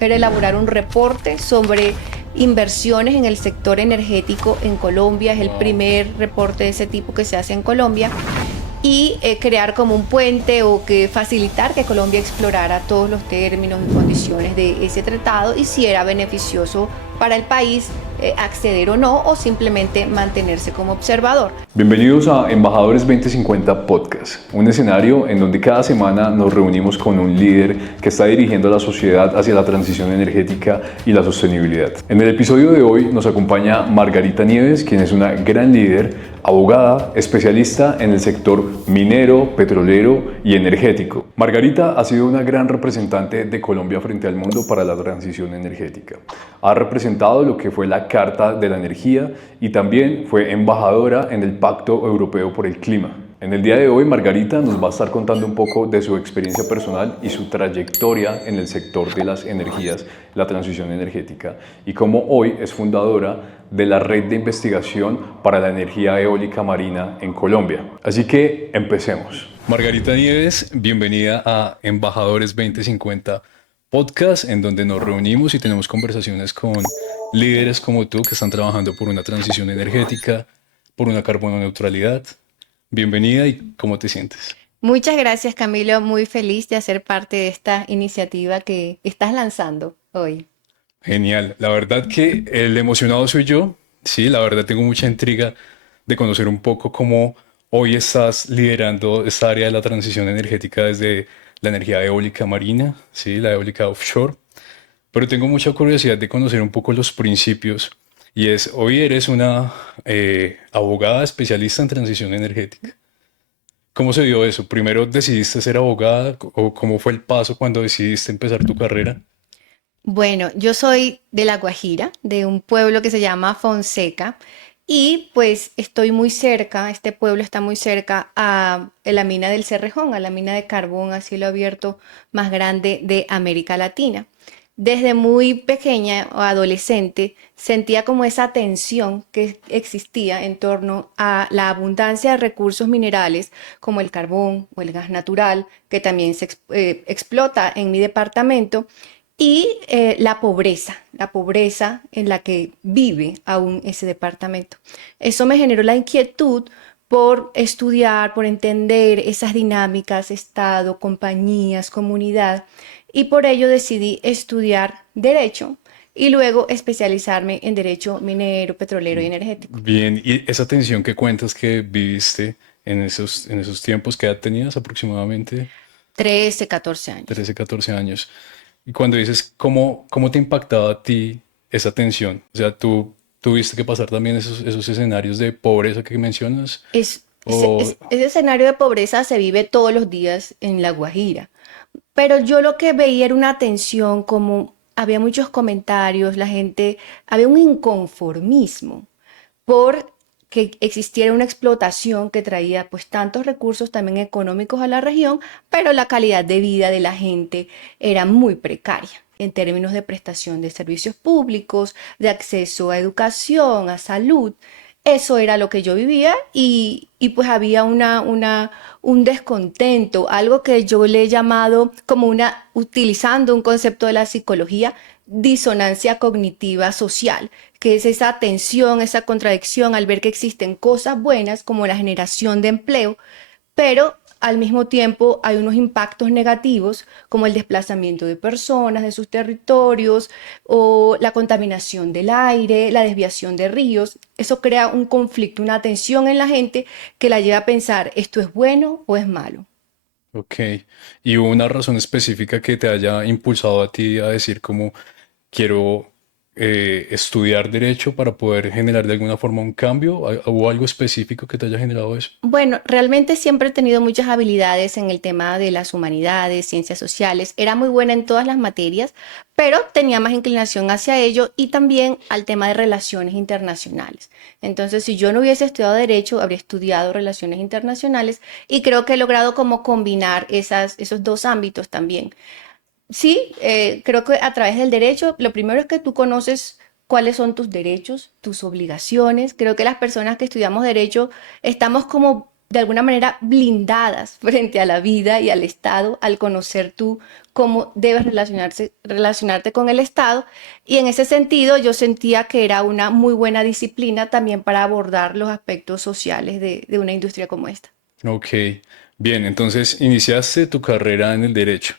era elaborar un reporte sobre inversiones en el sector energético en Colombia. Es el primer reporte de ese tipo que se hace en Colombia. Y crear como un puente o que facilitar que Colombia explorara todos los términos y condiciones de ese tratado y si era beneficioso para el país acceder o no, o simplemente mantenerse como observador. Bienvenidos a Embajadores 2050 Podcast, un escenario en donde cada semana nos reunimos con un líder que está dirigiendo a la sociedad hacia la transición energética y la sostenibilidad. En el episodio de hoy nos acompaña Margarita Nieves, quien es una gran líder, abogada, especialista en el sector minero, petrolero y energético. Margarita ha sido una gran representante de Colombia frente al mundo para la transición energética. Ha representado lo que fue la Carta de la Energía y también fue embajadora en el Pacto Europeo por el Clima. En el día de hoy, Margarita nos va a estar contando un poco de su experiencia personal y su trayectoria en el sector de las energías, la transición energética, y cómo hoy es fundadora de la Red de Investigación para la Energía Eólica Marina en Colombia. Así que empecemos. Margarita Nieves, bienvenida a Embajadores 2050 Podcast, en donde nos reunimos y tenemos conversaciones con líderes como tú que están trabajando por una transición energética, por una carbono neutralidad. Bienvenida, y ¿cómo te sientes? Muchas gracias, Camilo. Muy feliz de hacer parte de esta iniciativa que estás lanzando hoy. Genial. La verdad que el emocionado soy yo. Sí, la verdad tengo mucha intriga de conocer un poco cómo hoy estás liderando esta área de la transición energética desde la energía eólica marina, sí, la eólica offshore. Pero tengo mucha curiosidad de conocer un poco los principios. Y es, hoy eres una abogada especialista en transición energética. ¿Cómo se dio eso? ¿Primero decidiste ser abogada o cómo fue el paso cuando decidiste empezar tu carrera? Bueno, yo soy de La Guajira, de un pueblo que se llama Fonseca, y pues estoy muy cerca, este pueblo está muy cerca a la mina del Cerrejón, a la mina de carbón a cielo abierto más grande de América Latina. Desde muy pequeña o adolescente sentía como esa tensión que existía en torno a la abundancia de recursos minerales como el carbón o el gas natural, que también se explota en mi departamento, y la pobreza en la que vive aún ese departamento. Eso me generó la inquietud por estudiar, por entender esas dinámicas, Estado, compañías, comunidad, y por ello decidí estudiar Derecho y luego especializarme en Derecho minero, petrolero y energético. Bien, y esa tensión que cuentas que viviste en esos tiempos, ¿qué edad tenías aproximadamente? 13, 14 años. 13, 14 años. Y cuando dices, ¿cómo te impactaba a ti esa tensión? O sea, ¿tú tuviste que pasar también esos escenarios de pobreza que mencionas? O, Ese escenario de pobreza se vive todos los días en La Guajira. Pero yo lo que veía era una tensión, como había muchos comentarios, la gente, había un inconformismo por que existiera una explotación que traía pues tantos recursos también económicos a la región, pero la calidad de vida de la gente era muy precaria en términos de prestación de servicios públicos, de acceso a educación, a salud. Eso era lo que yo vivía y pues había un descontento, algo que yo le he llamado como utilizando un concepto de la psicología, disonancia cognitiva social, que es esa tensión, esa contradicción al ver que existen cosas buenas como la generación de empleo, pero al mismo tiempo hay unos impactos negativos como el desplazamiento de personas de sus territorios o la contaminación del aire, la desviación de ríos. Eso crea un conflicto, una tensión en la gente que la lleva a pensar, ¿esto es bueno o es malo? ok. ¿Y hubo una razón específica que te haya impulsado a ti a decir como quiero estudiar derecho para poder generar de alguna forma un cambio? ¿Hubo algo específico que te haya generado eso? Bueno, realmente siempre he tenido muchas habilidades en el tema de las humanidades, ciencias sociales. Era muy buena en todas las materias, pero tenía más inclinación hacia ello y también al tema de relaciones internacionales. Entonces, si yo no hubiese estudiado derecho, habría estudiado relaciones internacionales y creo que he logrado como combinar esos dos ámbitos también. Sí, creo que a través del derecho, lo primero es que tú conoces cuáles son tus derechos, tus obligaciones. Creo que las personas que estudiamos derecho estamos como de alguna manera blindadas frente a la vida y al Estado al conocer tú cómo debes relacionarte con el Estado. Y en ese sentido yo sentía que era una muy buena disciplina también para abordar los aspectos sociales de una industria como esta. Ok, bien, entonces iniciaste tu carrera en el derecho.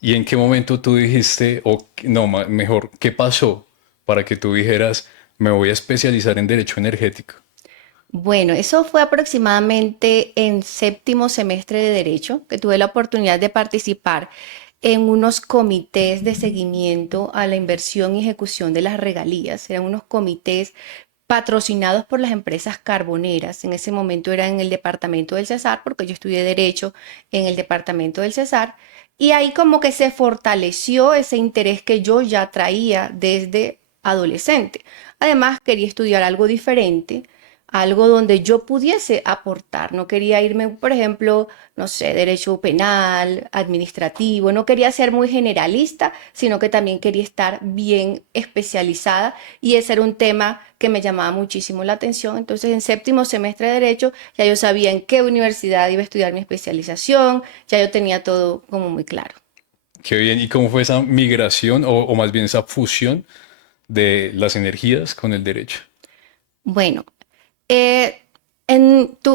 ¿Y en qué momento tú dijiste, o no, mejor, qué pasó para que tú dijeras, me voy a especializar en derecho energético? Bueno, eso fue aproximadamente en séptimo semestre de Derecho, que tuve la oportunidad de participar en unos comités de seguimiento a la inversión y ejecución de las regalías. Eran unos comités patrocinados por las empresas carboneras. En ese momento era en el departamento del Cesar, porque yo estudié Derecho en el departamento del Cesar. Y ahí como que se fortaleció ese interés que yo ya traía desde adolescente. Además, quería estudiar algo diferente, algo donde yo pudiese aportar. No quería irme, por ejemplo, no sé, derecho penal, administrativo. No quería ser muy generalista, sino que también quería estar bien especializada y ese era un tema que me llamaba muchísimo la atención. Entonces, en séptimo semestre de Derecho, ya yo sabía en qué universidad iba a estudiar mi especialización, ya yo tenía todo como muy claro. Qué bien, ¿y cómo fue esa migración o más bien esa fusión de las energías con el derecho? Bueno,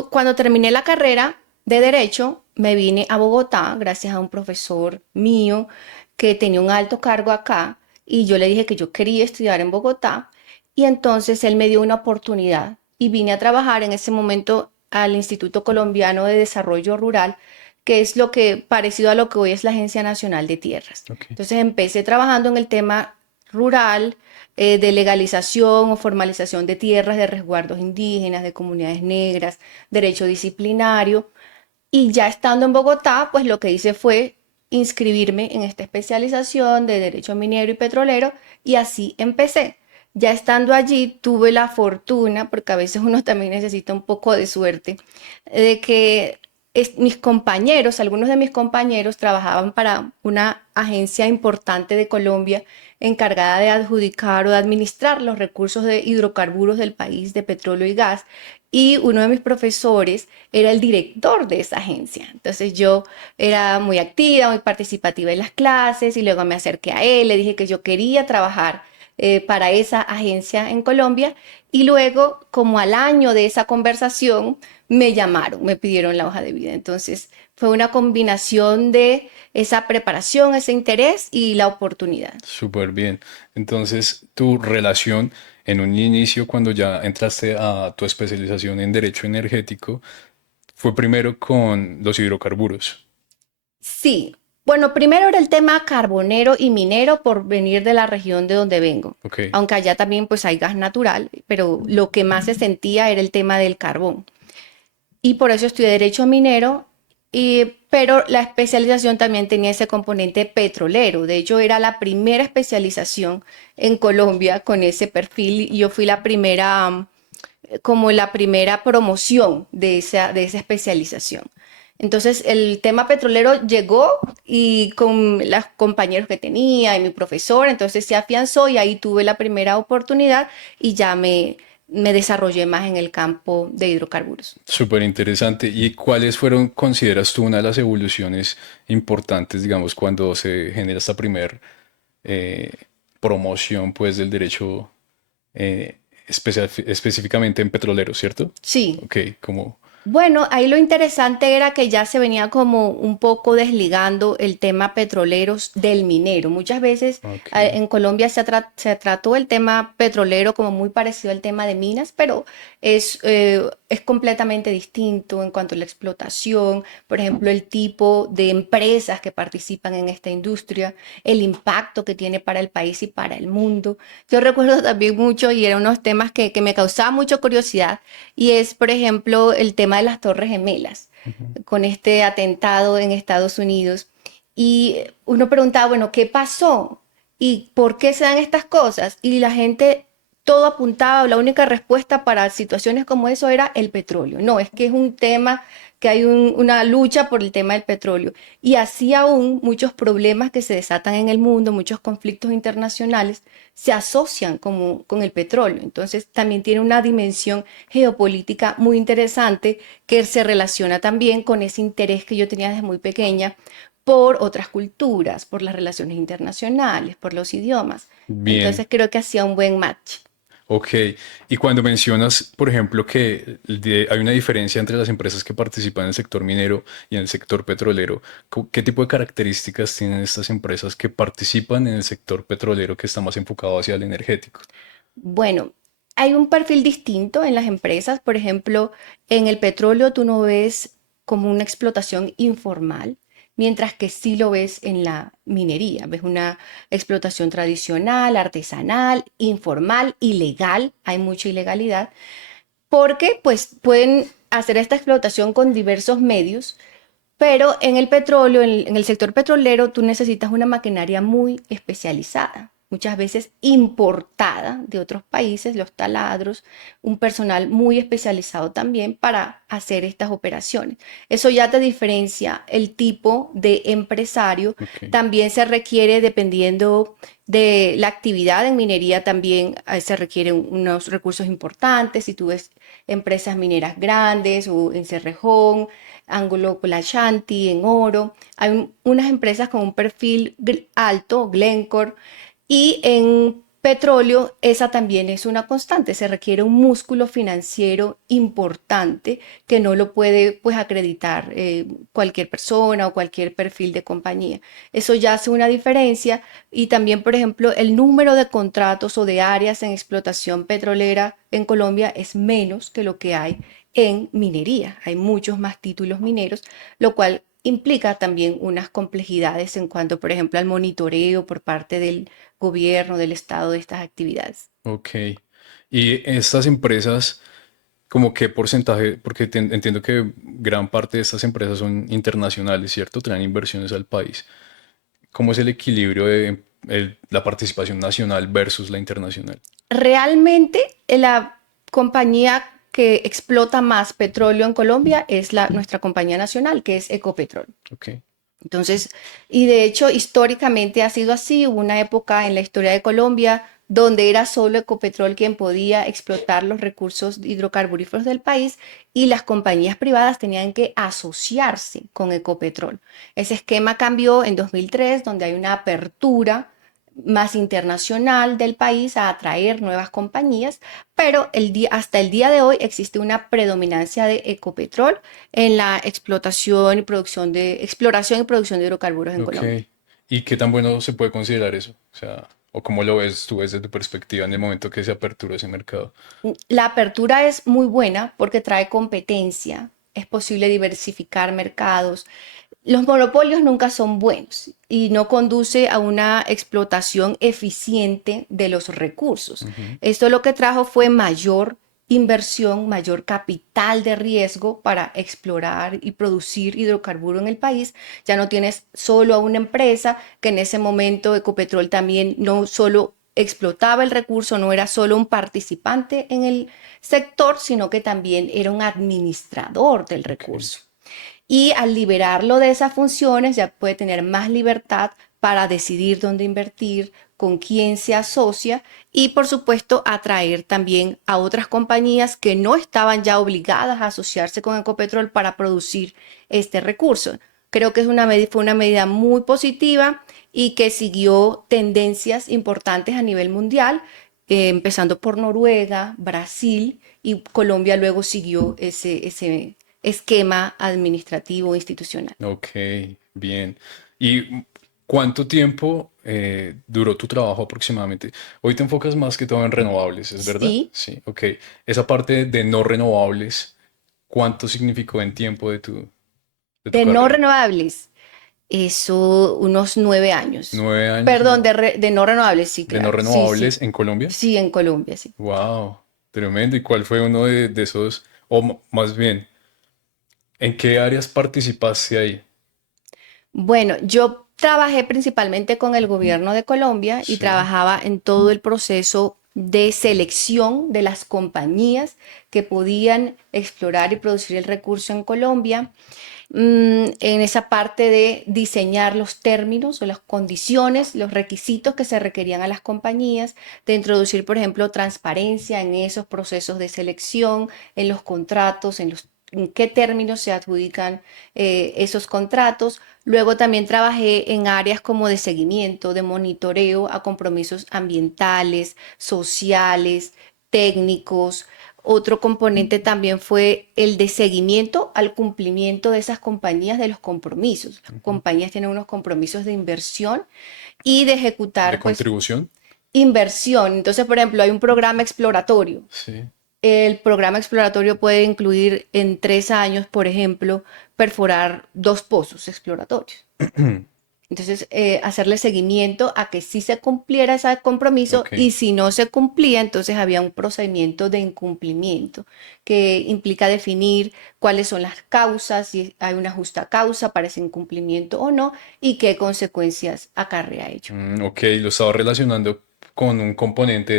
cuando terminé la carrera de Derecho, me vine a Bogotá gracias a un profesor mío que tenía un alto cargo acá y yo le dije que yo quería estudiar en Bogotá y entonces él me dio una oportunidad y vine a trabajar en ese momento al Instituto Colombiano de Desarrollo Rural, que es lo que parecido a lo que hoy es la Agencia Nacional de Tierras. Ok. Entonces empecé trabajando en el tema rural, de legalización o formalización de tierras, de resguardos indígenas, de comunidades negras, derecho disciplinario. Y ya estando en Bogotá, pues lo que hice fue inscribirme en esta especialización de derecho minero y petrolero y así empecé. Ya estando allí, tuve la fortuna, porque a veces uno también necesita un poco de suerte, de que mis compañeros, algunos de mis compañeros trabajaban para una agencia importante de Colombia encargada de adjudicar o de administrar los recursos de hidrocarburos del país, de petróleo y gas. Y uno de mis profesores era el director de esa agencia. Entonces yo era muy activa, muy participativa en las clases y luego me acerqué a él, le dije que yo quería trabajar para esa agencia en Colombia y luego, como al año de esa conversación, me llamaron, me pidieron la hoja de vida. Entonces fue una combinación de esa preparación, ese interés y la oportunidad. Súper bien. Entonces, tu relación en un inicio, cuando ya entraste a tu especialización en derecho energético, fue primero con los hidrocarburos. Sí, bueno, primero era el tema carbonero y minero por venir de la región de donde vengo, Ok, aunque allá también pues hay gas natural, pero lo que más se sentía era el tema del carbón. Y por eso estudié derecho minero, pero la especialización también tenía ese componente petrolero. De hecho, era la primera especialización en Colombia con ese perfil y yo fui la primera, como la primera promoción de esa especialización. Entonces el tema petrolero llegó y con los compañeros que tenía y mi profesor, entonces se afianzó y ahí tuve la primera oportunidad y ya me desarrollé más en el campo de hidrocarburos. súper interesante. ¿Y cuáles fueron, consideras tú, una de las evoluciones importantes, digamos, cuando se genera esta primer eh, promoción, pues, del derecho específicamente en petroleros, ¿cierto? Sí, Ok, como, bueno, ahí lo interesante era que ya se venía como un poco desligando el tema petroleros del minero. Muchas veces ok. en Colombia se trató el tema petrolero como muy parecido al tema de minas, pero es completamente distinto en cuanto a la explotación, por ejemplo, el tipo de empresas que participan en esta industria, el impacto que tiene para el país y para el mundo. Yo recuerdo también mucho y eran unos temas que me causaban mucha curiosidad y es, por ejemplo, el tema de las Torres Gemelas, Ujú. con este atentado en Estados Unidos. Y uno preguntaba, bueno, ¿qué pasó? ¿Y por qué se dan estas cosas? Y la gente, todo apuntaba, la única respuesta para situaciones como eso era el petróleo. No, es que es un tema que hay una lucha por el tema del petróleo. Y así aún muchos problemas que se desatan en el mundo, muchos conflictos internacionales, se asocian con el petróleo. Entonces también tiene una dimensión geopolítica muy interesante que se relaciona también con ese interés que yo tenía desde muy pequeña por otras culturas, por las relaciones internacionales, por los idiomas. Bien. Entonces creo que hacía un buen match. Ok, y cuando mencionas, por ejemplo, que hay una diferencia entre las empresas que participan en el sector minero y en el sector petrolero, ¿qué tipo de características tienen estas empresas que participan en el sector petrolero que está más enfocado hacia el energético? Bueno, hay un perfil distinto en las empresas. Por ejemplo, en el petróleo tú no ves como una explotación informal, mientras que sí lo ves en la minería. Ves una explotación tradicional, artesanal, informal, ilegal. Hay mucha ilegalidad porque pues pueden hacer esta explotación con diversos medios, pero en el petróleo, en el sector petrolero, tú necesitas una maquinaria muy especializada, muchas veces importada de otros países, los taladros, un personal muy especializado también para hacer estas operaciones. Eso ya te diferencia el tipo de empresario. Ok, También se requiere, dependiendo de la actividad en minería, también se requieren unos recursos importantes. Si tú ves empresas mineras grandes o en Cerrejón, Anglo Ashanti, en oro. Hay unas empresas con un perfil alto, Glencore, y en petróleo esa también es una constante. Se requiere un músculo financiero importante que no lo puede pues acreditar cualquier persona o cualquier perfil de compañía. Eso ya hace una diferencia y también, por ejemplo, el número de contratos o de áreas en explotación petrolera en Colombia es menos que lo que hay en minería. Hay muchos más títulos mineros, lo cual implica también unas complejidades en cuanto, por ejemplo, al monitoreo por parte del gobierno, del Estado de estas actividades. ok. Y estas empresas, ¿como qué porcentaje? Porque entiendo que gran parte de estas empresas son internacionales, ¿cierto? Traen inversiones al país. ¿Cómo es el equilibrio de la participación nacional versus la internacional? Realmente la compañía que explota más petróleo en Colombia es nuestra compañía nacional, que es Ecopetrol. Ok, Entonces, y de hecho, históricamente ha sido así. Hubo una época en la historia de Colombia donde era solo Ecopetrol quien podía explotar los recursos hidrocarburíferos del país y las compañías privadas tenían que asociarse con Ecopetrol. Ese esquema cambió en 2003, donde hay una apertura más internacional del país a atraer nuevas compañías, pero hasta el día de hoy existe una predominancia de Ecopetrol en la exploración y producción de hidrocarburos en ok. Colombia. ¿Y qué tan bueno se puede considerar eso? O sea, ¿o cómo lo ves tú desde tu perspectiva en el momento que se apertura ese mercado? La apertura es muy buena porque trae competencia, es posible diversificar mercados. Los monopolios nunca son buenos y no conduce a una explotación eficiente de los recursos. Ujú, Esto lo que trajo fue mayor inversión, mayor capital de riesgo para explorar y producir hidrocarburo en el país. Ya no tienes solo a una empresa que en ese momento Ecopetrol también no solo explotaba el recurso, no era solo un participante en el sector, sino que también era un administrador del ok, recurso. Y al liberarlo de esas funciones ya puede tener más libertad para decidir dónde invertir, con quién se asocia y por supuesto atraer también a otras compañías que no estaban ya obligadas a asociarse con Ecopetrol para producir este recurso. Creo que fue una medida muy positiva y que siguió tendencias importantes a nivel mundial, empezando por Noruega, Brasil y Colombia luego siguió ese esquema administrativo institucional. ok, bien. ¿Y cuánto tiempo duró tu trabajo aproximadamente? Hoy te enfocas más que todo en renovables, ¿es verdad? Sí, Sí, ok. Esa parte de no renovables, ¿cuánto significó en tiempo de tu de no carrera? renovables, eso unos 9 años. 9 años Perdón, de no renovables, sí, de no claro. Sí, sí. renovables en Colombia. Sí, en Colombia, sí. Wow, tremendo. ¿Y cuál fue uno de esos, o más bien, en qué áreas participaste ahí? Bueno, yo trabajé principalmente con el gobierno de Colombia y Sí, trabajaba en todo el proceso de selección de las compañías que podían explorar y producir el recurso en Colombia, en esa parte de diseñar los términos o las condiciones, los requisitos que se requerían a las compañías, de introducir, por ejemplo, transparencia en esos procesos de selección, en los contratos, en qué términos se adjudican esos contratos. Luego también trabajé en áreas como de seguimiento, de monitoreo a compromisos ambientales, sociales, técnicos. Otro componente también fue el de seguimiento al cumplimiento de esas compañías de los compromisos. Las Ujú. compañías tienen unos compromisos de inversión y de ¿De ejecutar, pues, contribución? inversión. Entonces, por ejemplo, hay un programa exploratorio. Sí. El programa exploratorio puede incluir en 3 años, por ejemplo, perforar 2 pozos exploratorios. Entonces, hacerle seguimiento a que sí se cumpliera ese compromiso Ok. y si no se cumplía, entonces había un procedimiento de incumplimiento que implica definir cuáles son las causas, si hay una justa causa para ese incumplimiento o no y qué consecuencias acarrea ello. Ok, lo estaba relacionando con un componente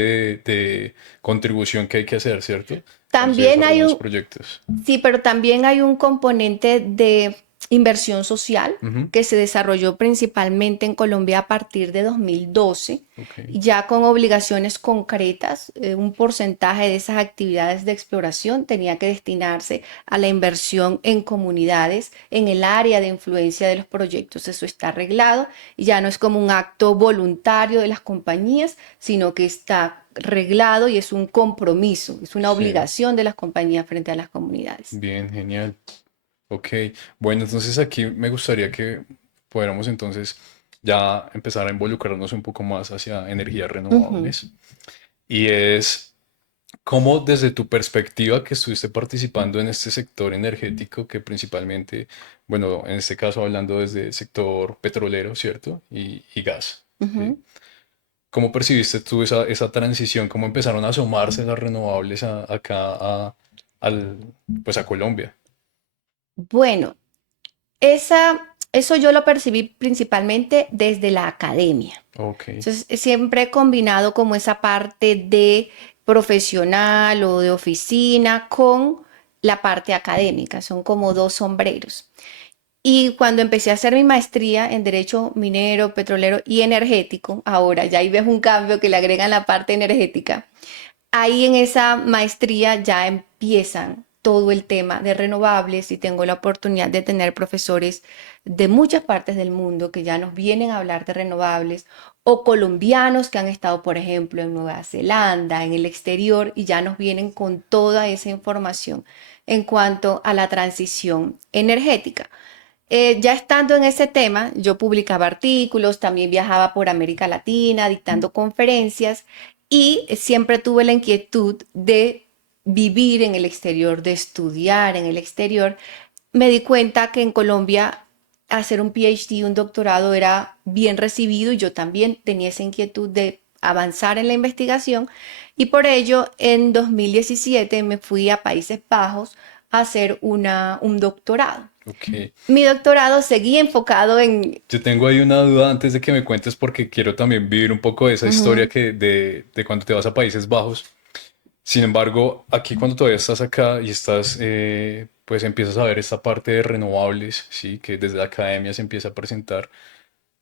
de contribución que hay que hacer, ¿cierto? Cuando se También hay desarrollan los un, proyectos. Sí, pero también hay un componente de inversión social Ujú. que se desarrolló principalmente en Colombia a partir de 2012, Ok. ya con obligaciones concretas. Un porcentaje de esas actividades de exploración tenía que destinarse a la inversión en comunidades, en el área de influencia de los proyectos. Eso está arreglado y ya no es como un acto voluntario de las compañías, sino que está reglado y es un compromiso, es una Sí, obligación de las compañías frente a las comunidades. bien, genial. Ok, bueno, entonces aquí me gustaría que pudiéramos entonces ya empezar a involucrarnos un poco más hacia energías Ujú, renovables. Y es cómo desde tu perspectiva que estuviste participando en este sector energético, que principalmente, bueno, en este caso hablando desde el sector petrolero, ¿cierto? Y gas, ¿sí? ujú. ¿Cómo percibiste tú esa transición? ¿Cómo empezaron a asomarse las renovables acá al, pues a Colombia? Bueno, eso yo lo percibí principalmente desde la academia. Ok, Entonces, siempre he combinado como esa parte de profesional o de oficina con la parte académica. Son como dos sombreros. Y cuando empecé a hacer mi maestría en Derecho Minero, Petrolero y Energético, ahora ya ahí ves un cambio que le agregan la parte energética. Ahí en esa maestría ya empiezan todo el tema de renovables y tengo la oportunidad de tener profesores de muchas partes del mundo que ya nos vienen a hablar de renovables o colombianos que han estado, por ejemplo, en Nueva Zelanda, en el exterior y ya nos vienen con toda esa información en cuanto a la transición energética. Ya estando en ese tema, yo publicaba artículos, también viajaba por América Latina dictando conferencias y siempre tuve la inquietud de vivir en el exterior, de estudiar en el exterior. Me di cuenta que en Colombia hacer un PhD, un doctorado era bien recibido y yo también tenía esa inquietud de avanzar en la investigación y por ello en 2017 me fui a Países Bajos a hacer un doctorado. ok. Mi doctorado seguía enfocado en... Yo tengo ahí una duda antes de que me cuentes porque quiero también vivir un poco de esa historia Ujú. que de cuando te vas a Países Bajos. Sin embargo, aquí cuando todavía estás acá y estás, pues empiezas a ver esta parte de renovables, sí, que desde la academia se empieza a presentar.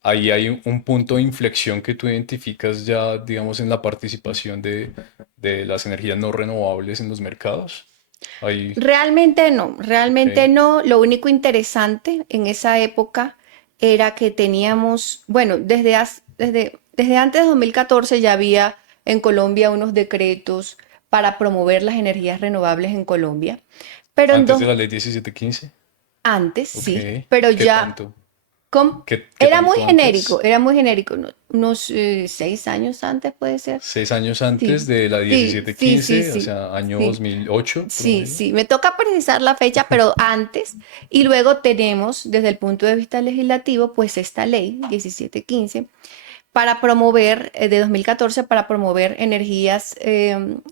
Ahí hay un punto de inflexión que tú identificas ya, digamos, en la participación de las energías no renovables en los mercados. Ahí, Realmente no, realmente ok. no. Lo único interesante en esa época era que teníamos, bueno, desde antes de 2014 ya había en Colombia unos decretos para promover las energías renovables en Colombia, pero en Antes de dos, la ley 1715. antes Ok. sí, pero ¿Qué ya tanto? ¿cómo? ¿Qué tanto antes? Era muy genérico, unos 6 años antes puede ser. 6 años antes Sí, de la sí, sí, sí, 1715, o sí, sea, año sí. 2008, Sí, promedio. sí, me toca precisar la fecha, pero antes. Y luego tenemos, desde el punto de vista legislativo, pues esta ley 1715 para promover, de 2014, para promover energías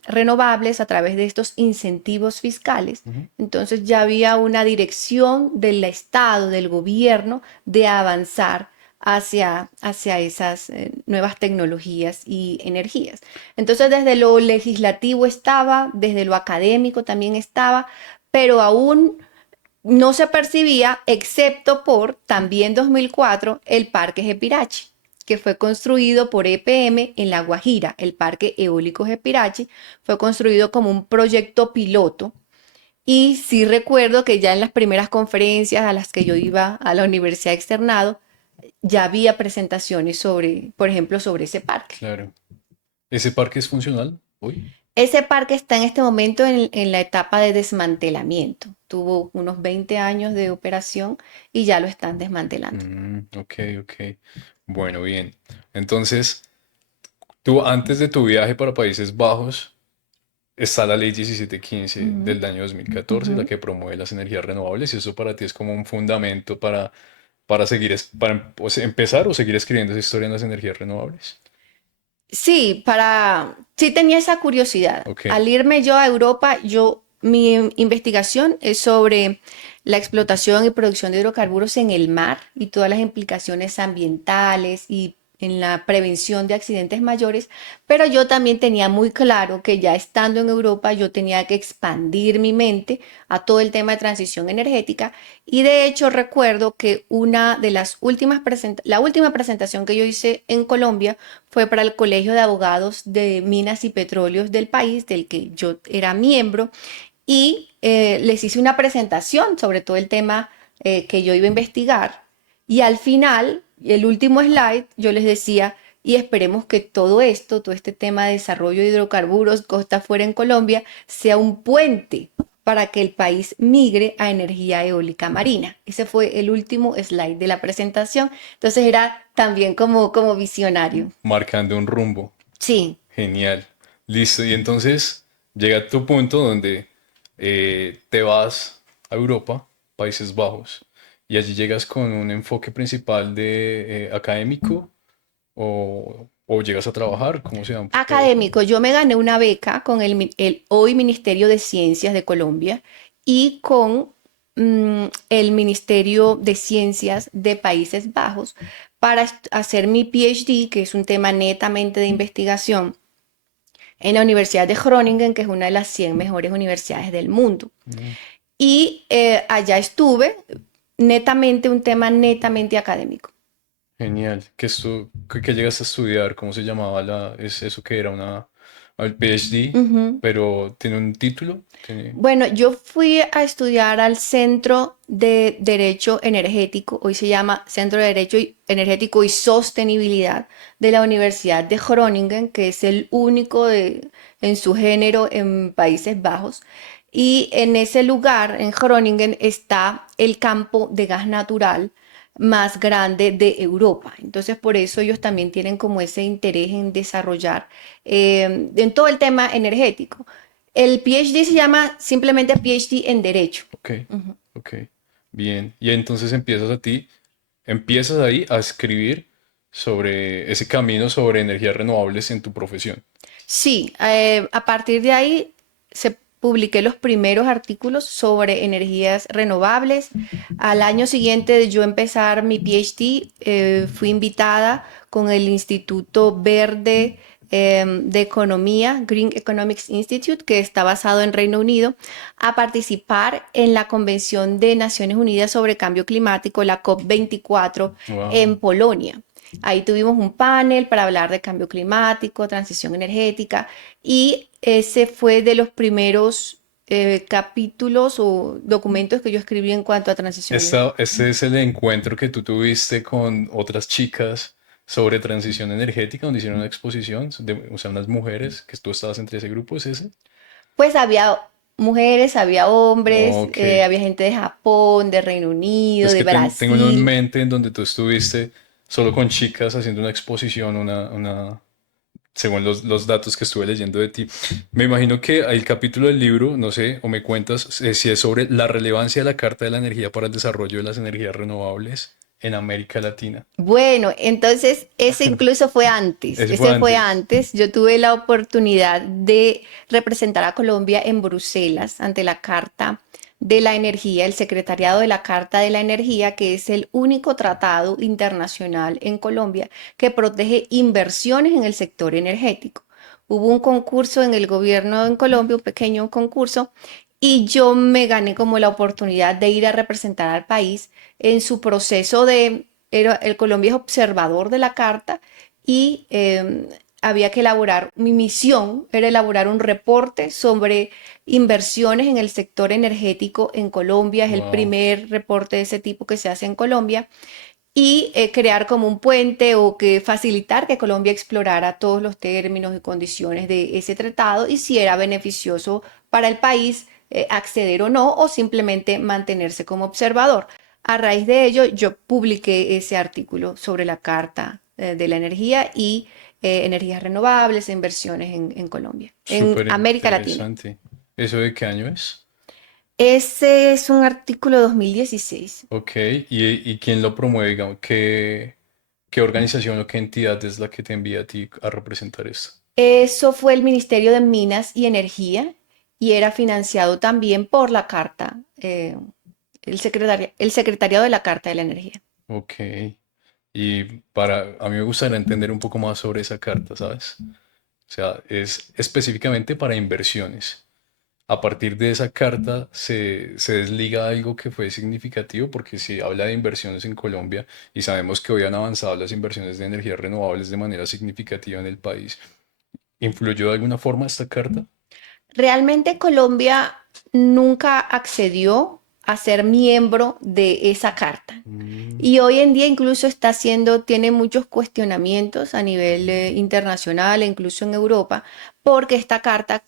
renovables a través de estos incentivos fiscales. Ujú. Entonces ya había una dirección del Estado, del gobierno, de avanzar hacia esas nuevas tecnologías y energías. Entonces, desde lo legislativo estaba, desde lo académico también estaba, pero aún no se percibía, excepto por también 2004, el Parque Jepirachi, que fue construido por EPM en La Guajira. El Parque Eólico Jepirachi fue construido como un proyecto piloto. Y sí recuerdo que ya en las primeras conferencias a las que yo iba a la universidad externado, ya había presentaciones sobre, por ejemplo, sobre ese parque. Claro. ¿Ese parque es funcional hoy? Ese parque está en este momento en la etapa de desmantelamiento. Tuvo unos 20 años de operación y ya lo están desmantelando. Ok, ok. Bueno, bien. Entonces, tú antes de tu viaje para Países Bajos, está la ley 1715 Ujú, del año 2014, la ujú. que promueve las energías renovables, y eso para ti es como un fundamento para seguir, para pues, empezar o seguir escribiendo esa historia en las energías renovables. Sí, sí tenía esa curiosidad. Ok. Al irme yo a Europa, mi investigación es sobre la explotación y producción de hidrocarburos en el mar y todas las implicaciones ambientales y en la prevención de accidentes mayores, pero yo también tenía muy claro que ya estando en Europa yo tenía que expandir mi mente a todo el tema de transición energética y de hecho recuerdo que la última presentación que yo hice en Colombia fue para el Colegio de Abogados de Minas y Petróleos del país, del que yo era miembro, y les hice una presentación sobre todo el tema que yo iba a investigar. Y al final, el último slide, yo les decía, y esperemos que todo esto, todo este tema de desarrollo de hidrocarburos costa afuera en Colombia, sea un puente para que el país migre a energía eólica marina. Ese fue el último slide de la presentación. Entonces era también como visionario. Marcando un rumbo. Sí, Genial. Listo. Y entonces llega tu punto donde te vas a Europa, Países Bajos, y allí llegas con un enfoque principal de académico o llegas a trabajar. ¿Cómo se da un poco eso? académico. Yo me gané una beca con el hoy Ministerio de Ciencias de Colombia y con el Ministerio de Ciencias de Países Bajos para hacer mi PhD, que es un tema netamente de investigación, en la Universidad de Groningen, que es una de las 100 mejores universidades del mundo. Mm, Y allá estuve netamente, un tema netamente académico. Genial. ¿Qué llegas a estudiar? ¿Cómo se llamaba es eso que era el PhD? Ujú. Pero tiene un título. Bueno, yo fui a estudiar al Centro de Derecho Energético, hoy se llama Centro de Derecho Energético y Sostenibilidad de la Universidad de Groningen, que es el único en su género en Países Bajos. Y en ese lugar, en Groningen, está el campo de gas natural más grande de Europa. Entonces, por eso ellos también tienen como ese interés en desarrollar en todo el tema energético. El PhD se llama simplemente PhD en Derecho. Ok, ok, bien. Y entonces empiezas ahí a escribir sobre ese camino sobre energías renovables en tu profesión. Sí, a partir de ahí se publiqué los primeros artículos sobre energías renovables. Al año siguiente de yo empezar mi PhD, fui invitada con el Instituto Verde de Economía, Green Economics Institute, que está basado en Reino Unido, a participar en la Convención de Naciones Unidas sobre Cambio Climático, la COP24, en Wow, Polonia. Ahí tuvimos un panel para hablar de cambio climático, transición energética y ese fue de los primeros capítulos o documentos que yo escribí en cuanto a transición energética. este es el encuentro que tú tuviste con otras chicas sobre transición energética, donde hicieron una exposición, o sea, unas mujeres, que tú estabas entre ese grupo, ¿es ese? Pues había mujeres, había hombres, Ok. había gente de Japón, de Reino Unido, Es de que tengo en Brasil. mente en donde tú estuviste solo con chicas haciendo una exposición, según los datos que estuve leyendo de ti. Me imagino que el capítulo del libro, no sé, o me cuentas si es sobre la relevancia de la Carta de la Energía para el desarrollo de las energías renovables en América Latina. Bueno, entonces ese incluso fue antes, Ese fue ese fue antes. antes. Yo tuve la oportunidad de representar a Colombia en Bruselas ante la Carta de la Energía, el Secretariado de la Carta de la Energía, que es el único tratado internacional en Colombia que protege inversiones en el sector energético. Hubo un concurso en el gobierno en Colombia, un pequeño concurso, y yo me gané como la oportunidad de ir a representar al país en su proceso el Colombia es observador de la carta y había que elaborar, mi misión era elaborar un reporte sobre inversiones en el sector energético en Colombia, es el Wow. primer reporte de ese tipo que se hace en Colombia y crear como un puente o que facilitar que Colombia explorara todos los términos y condiciones de ese tratado y si era beneficioso para el país acceder o no, o simplemente mantenerse como observador. A raíz de ello, yo publiqué ese artículo sobre la Carta de la Energía y energías renovables e inversiones en Colombia, en Súper América Latina. interesante. ¿Eso de qué año es? Ese es un artículo 2016. Ok, ¿y quién lo promueve? Digamos, ¿qué organización o qué entidad es la que te envía a ti a representar esto? Eso fue el Ministerio de Minas y Energía y era financiado también por la Carta, el secretariado de la Carta de la Energía. Ok, y a mí me gustaría entender un poco más sobre esa carta, ¿sabes? O sea, es específicamente para inversiones. A partir de esa carta se desliga algo que fue significativo porque si habla de inversiones en Colombia y sabemos que hoy han avanzado las inversiones de energías renovables de manera significativa en el país, ¿influyó de alguna forma esta carta? Realmente Colombia nunca accedió a ser miembro de esa carta. Mm, Y hoy en día incluso tiene muchos cuestionamientos a nivel internacional e incluso en Europa, porque esta carta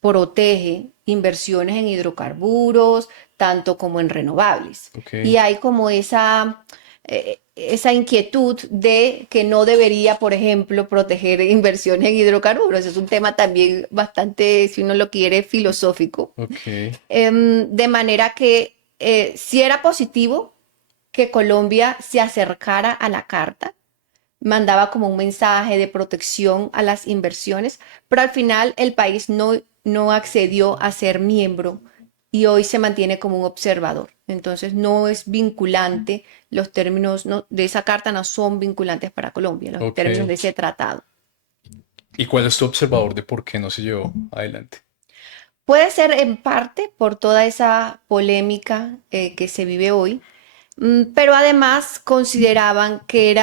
protege inversiones en hidrocarburos, tanto como en renovables. ok, Y hay como esa inquietud de que no debería, por ejemplo, proteger inversiones en hidrocarburos. Es un tema también bastante, si uno lo quiere, filosófico. ok, De manera que sí era positivo que Colombia se acercara a la carta, mandaba como un mensaje de protección a las inversiones, pero al final el país no accedió a ser miembro y hoy se mantiene como un observador. Entonces no es vinculante, los términos de esa carta no son vinculantes para Colombia, los términos ok. de ese tratado. ¿Y cuál es tu observador de por qué no se llevó adelante? Puede ser en parte por toda esa polémica que se vive hoy, pero además consideraban que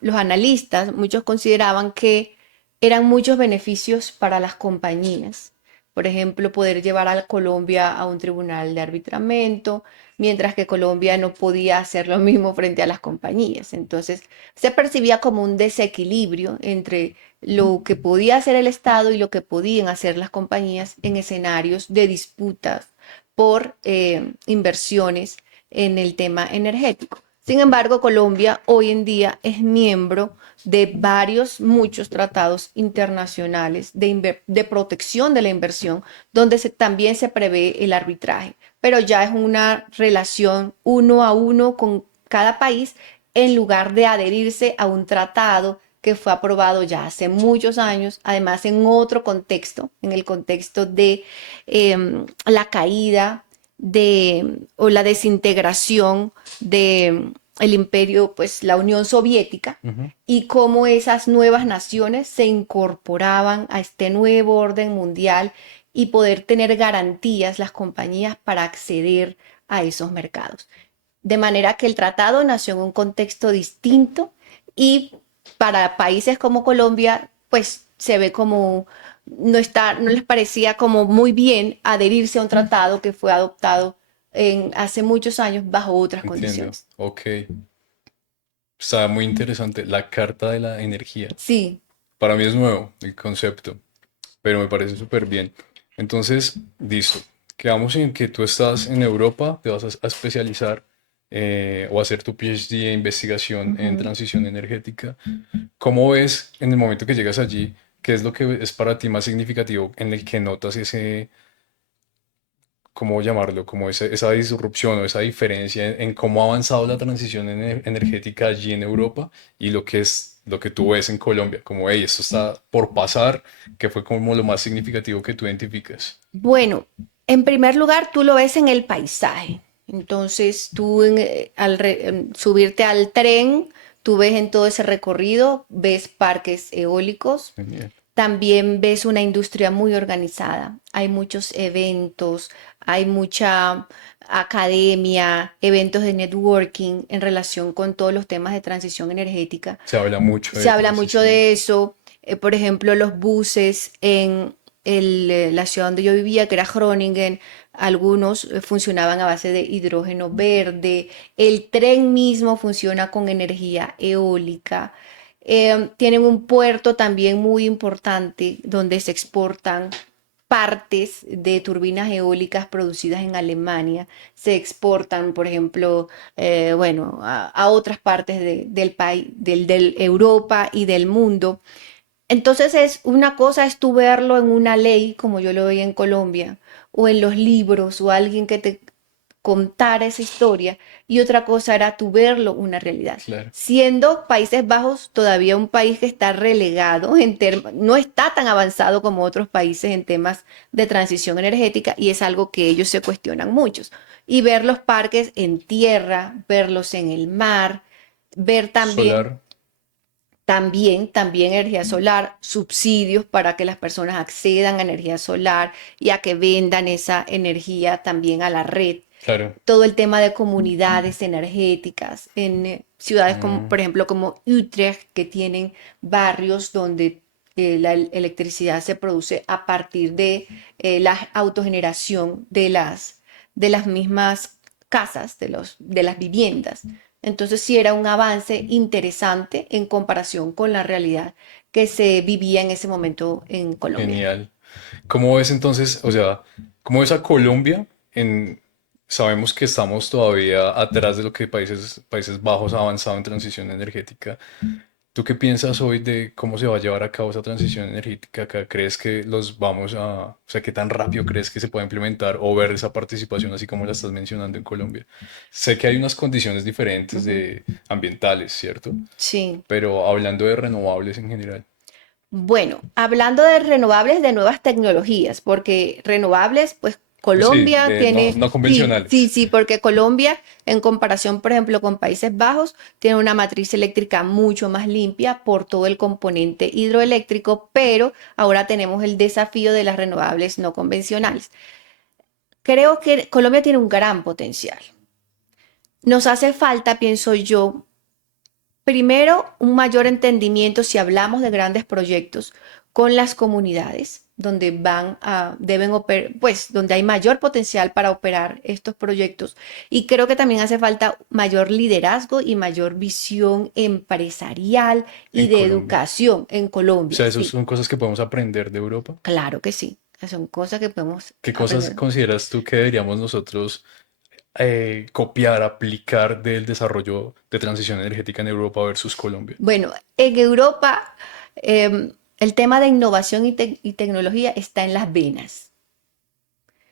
los analistas, muchos consideraban que eran muchos beneficios para las compañías. Por ejemplo, poder llevar a Colombia a un tribunal de arbitramiento, mientras que Colombia no podía hacer lo mismo frente a las compañías. Entonces, se percibía como un desequilibrio entre lo que podía hacer el Estado y lo que podían hacer las compañías en escenarios de disputas por inversiones en el tema energético. Sin embargo, Colombia hoy en día es miembro de muchos tratados internacionales de protección de la inversión, donde también se prevé el arbitraje, pero ya es una relación uno a uno con cada país en lugar de adherirse a un tratado que fue aprobado ya hace muchos años, además en otro contexto, en el contexto de la caída o la desintegración de el imperio, pues la Unión Soviética, Ujú. y cómo esas nuevas naciones se incorporaban a este nuevo orden mundial y poder tener garantías las compañías para acceder a esos mercados. De manera que el tratado nació en un contexto distinto y para países como Colombia, pues se ve como no les parecía como muy bien adherirse a un tratado que fue adoptado hace muchos años bajo otras Entiendo. condiciones. Ok. Está muy interesante. La carta de la energía. Sí, Para mí es nuevo el concepto, pero me parece súper bien. Entonces, listo. Quedamos en que tú estás en Europa, te vas a especializar o a hacer tu PhD de investigación en ujú. transición energética. ¿Cómo ves en el momento que llegas allí? ¿Qué es lo que es para ti más significativo en el que notas ¿cómo llamarlo? Como esa disrupción o esa diferencia en cómo ha avanzado la transición energética allí en Europa y lo que tú ves en Colombia, como, hey, esto está por pasar, que fue como lo más significativo que tú identificas. Bueno, En primer lugar, tú lo ves en el paisaje. Entonces, tú subirte al tren, tú ves en todo ese recorrido, ves parques eólicos, Genial. también ves una industria muy organizada. Hay muchos eventos, hay mucha academia, eventos de networking en relación con todos los temas de transición energética. Se habla mucho Se de habla mucho transición. de eso. Por ejemplo, los buses en la ciudad donde yo vivía, que era Groningen, algunos funcionaban a base de hidrógeno verde. El tren mismo funciona con energía eólica. Tienen un puerto también muy importante donde se exportan partes de turbinas eólicas producidas en Alemania. Se exportan, por ejemplo, bueno, a otras partes del país, del Europa y del mundo. Entonces una cosa es tú verlo en una ley, como yo lo veía en Colombia, o en los libros, o alguien que te contara esa historia, y otra cosa era tú verlo una realidad. Claro. Siendo Países Bajos todavía un país que está relegado, no está tan avanzado como otros países en temas de transición energética, y es algo que ellos se cuestionan muchos. Y ver los parques en tierra, verlos en el mar, ver también Solar. también energía solar, subsidios para que las personas accedan a energía solar y a que vendan esa energía también a la red. Claro. Todo el tema de comunidades energéticas en ciudades como, Mm, por ejemplo, como Utrecht, que tienen barrios donde la electricidad se produce a partir de la autogeneración de las mismas casas, de las viviendas. Entonces sí era un avance interesante en comparación con la realidad que se vivía en ese momento en Colombia. genial. ¿Cómo ves entonces, o sea, cómo ves a Colombia en... Sabemos que estamos todavía atrás de lo que Países Bajos ha avanzado en transición energética. ¿Tú qué piensas hoy de cómo se va a llevar a cabo esa transición energética acá? ¿Crees que los vamos a, o sea, qué tan rápido crees que se puede implementar o ver esa participación así como la estás mencionando en Colombia? Sé que hay unas condiciones diferentes Ujú. de ambientales, ¿cierto? Sí. Pero hablando de renovables en general. Bueno, hablando de renovables, de nuevas tecnologías, porque renovables, pues Pues sí, Colombia de no, tiene, no sí, sí, convencionales. sí, porque Colombia, en comparación, por ejemplo, con Países Bajos, tiene una matriz eléctrica mucho más limpia por todo el componente hidroeléctrico, pero ahora tenemos el desafío de las renovables no convencionales. Creo que Colombia tiene un gran potencial. Nos hace falta, pienso yo, primero, un mayor entendimiento si hablamos de grandes proyectos con las comunidades donde deben operar, pues donde hay mayor potencial para operar estos proyectos. Y creo que también hace falta mayor liderazgo y mayor visión empresarial y En de Colombia. educación en O Colombia. sea, esas Sí, son cosas que podemos aprender de Europa. claro que sí. Son cosas que podemos ¿Qué cosas aprender. consideras tú que deberíamos nosotros copiar, aplicar del desarrollo de transición energética en Europa versus Colombia? Bueno, en Europa el tema de innovación y tecnología está en las venas.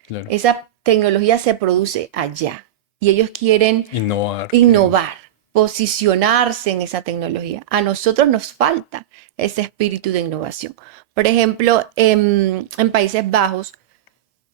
Claro. Esa tecnología se produce allá y ellos quieren Innovar, quieren. innovar, posicionarse en esa tecnología. A nosotros nos falta ese espíritu de innovación. Por ejemplo, en Países Bajos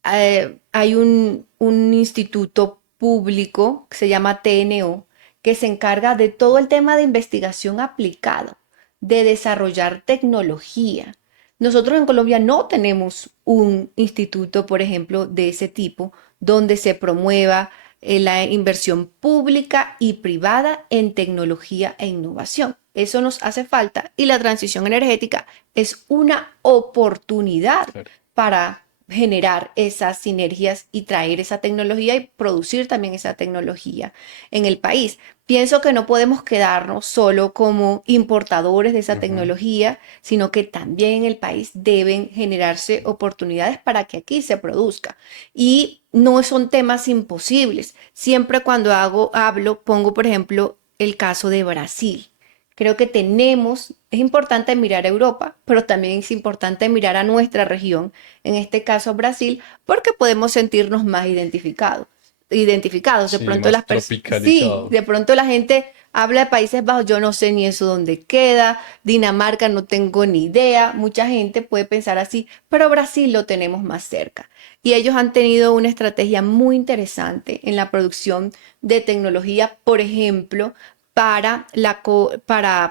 hay un instituto público que se llama TNO, que se encarga de todo el tema de investigación aplicado, de desarrollar tecnología. Nosotros en Colombia no tenemos un instituto, por ejemplo, de ese tipo, donde se promueva la inversión pública y privada en tecnología e innovación. Eso nos hace falta y la transición energética es una oportunidad Claro. para generar esas sinergias y traer esa tecnología y producir también esa tecnología en el país. Pienso que no podemos quedarnos solo como importadores de esa Ujú. tecnología, sino que también en el país deben generarse oportunidades para que aquí se produzca. Y no son temas imposibles. Siempre cuando hablo, pongo, por ejemplo, el caso de Brasil. Creo que es importante mirar a Europa, pero también es importante mirar a nuestra región, en este caso Brasil, porque podemos sentirnos más identificados. De Sí, pronto más sí, tropicalizado. de pronto la gente habla de Países Bajos, yo no sé ni eso dónde queda, Dinamarca no tengo ni idea, mucha gente puede pensar así, pero Brasil lo tenemos más cerca. Y ellos han tenido una estrategia muy interesante en la producción de tecnología, por ejemplo, para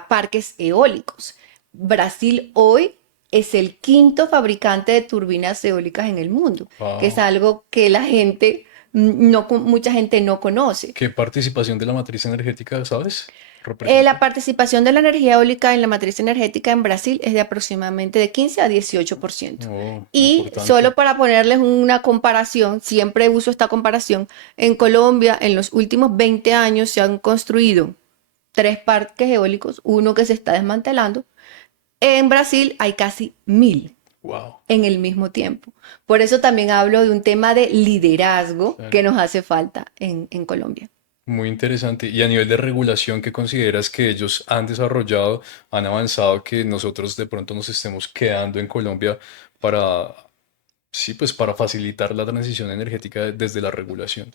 parques eólicos. Brasil hoy es el quinto fabricante de turbinas eólicas en el mundo, que es Wow. algo que la gente, no, mucha gente no conoce. ¿Qué participación de la matriz energética, sabes? ¿Representa? La participación de la energía eólica en la matriz energética en Brasil es de aproximadamente de 15 a 18%. Oh, Y importante. solo para ponerles una comparación, siempre uso esta comparación, en Colombia en los últimos 20 años se han construido 3 parques eólicos, uno que se está desmantelando. En Brasil hay casi 1000 Wow. en el mismo tiempo. Por eso también hablo de un tema de liderazgo que Claro. nos hace falta en Colombia. Muy interesante. Y a nivel de regulación, ¿qué consideras que ellos han desarrollado, han avanzado, que nosotros de pronto nos estemos quedando en Colombia para, sí, pues para facilitar la transición energética desde la regulación?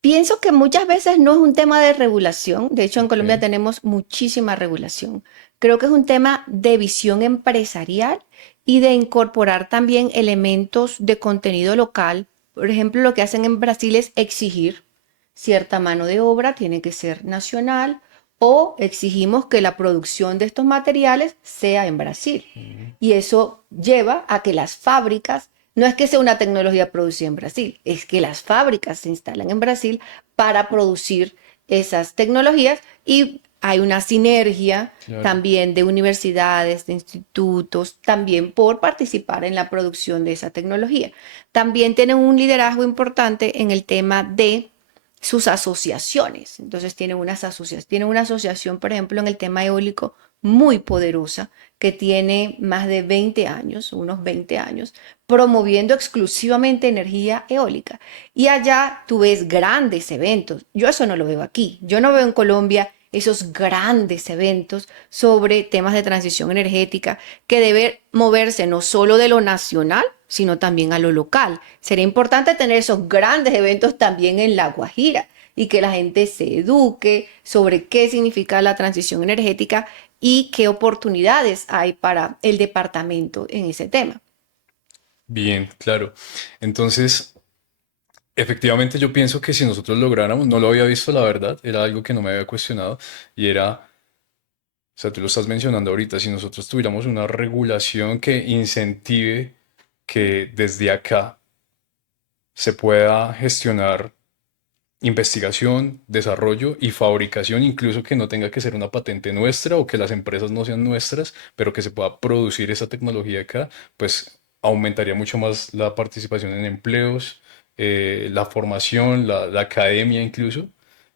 Pienso que muchas veces no es un tema de regulación, de hecho en Ok, Colombia tenemos muchísima regulación. Creo que es un tema de visión empresarial y de incorporar también elementos de contenido local. Por ejemplo, lo que hacen en Brasil es exigir cierta mano de obra, tiene que ser nacional, o exigimos que la producción de estos materiales sea en Brasil. mm, Y eso lleva a que las fábricas, no es que sea una tecnología producida en Brasil, es que las fábricas se instalan en Brasil para producir esas tecnologías y hay una sinergia claro. también de universidades, de institutos, también por participar en la producción de esa tecnología. También tienen un liderazgo importante en el tema de sus asociaciones. Entonces tienen una asociación, por ejemplo, en el tema eólico muy poderosa que tiene más de 20 años, unos 20 años, promoviendo exclusivamente energía eólica. Y allá tú ves grandes eventos. Yo eso no lo veo aquí. Yo no veo en Colombia esos grandes eventos sobre temas de transición energética que debe moverse no solo de lo nacional, sino también a lo local. Sería importante tener esos grandes eventos también en La Guajira y que la gente se eduque sobre qué significa la transición energética y qué oportunidades hay para el departamento en ese tema. Bien, claro. Entonces, efectivamente yo pienso que si nosotros lográramos, no lo había visto la verdad, era algo que no me había cuestionado y era, o sea, tú lo estás mencionando ahorita, si nosotros tuviéramos una regulación que incentive que desde acá se pueda gestionar investigación, desarrollo y fabricación, incluso que no tenga que ser una patente nuestra o que las empresas no sean nuestras, pero que se pueda producir esa tecnología acá, pues aumentaría mucho más la participación en empleos, la formación, la academia incluso,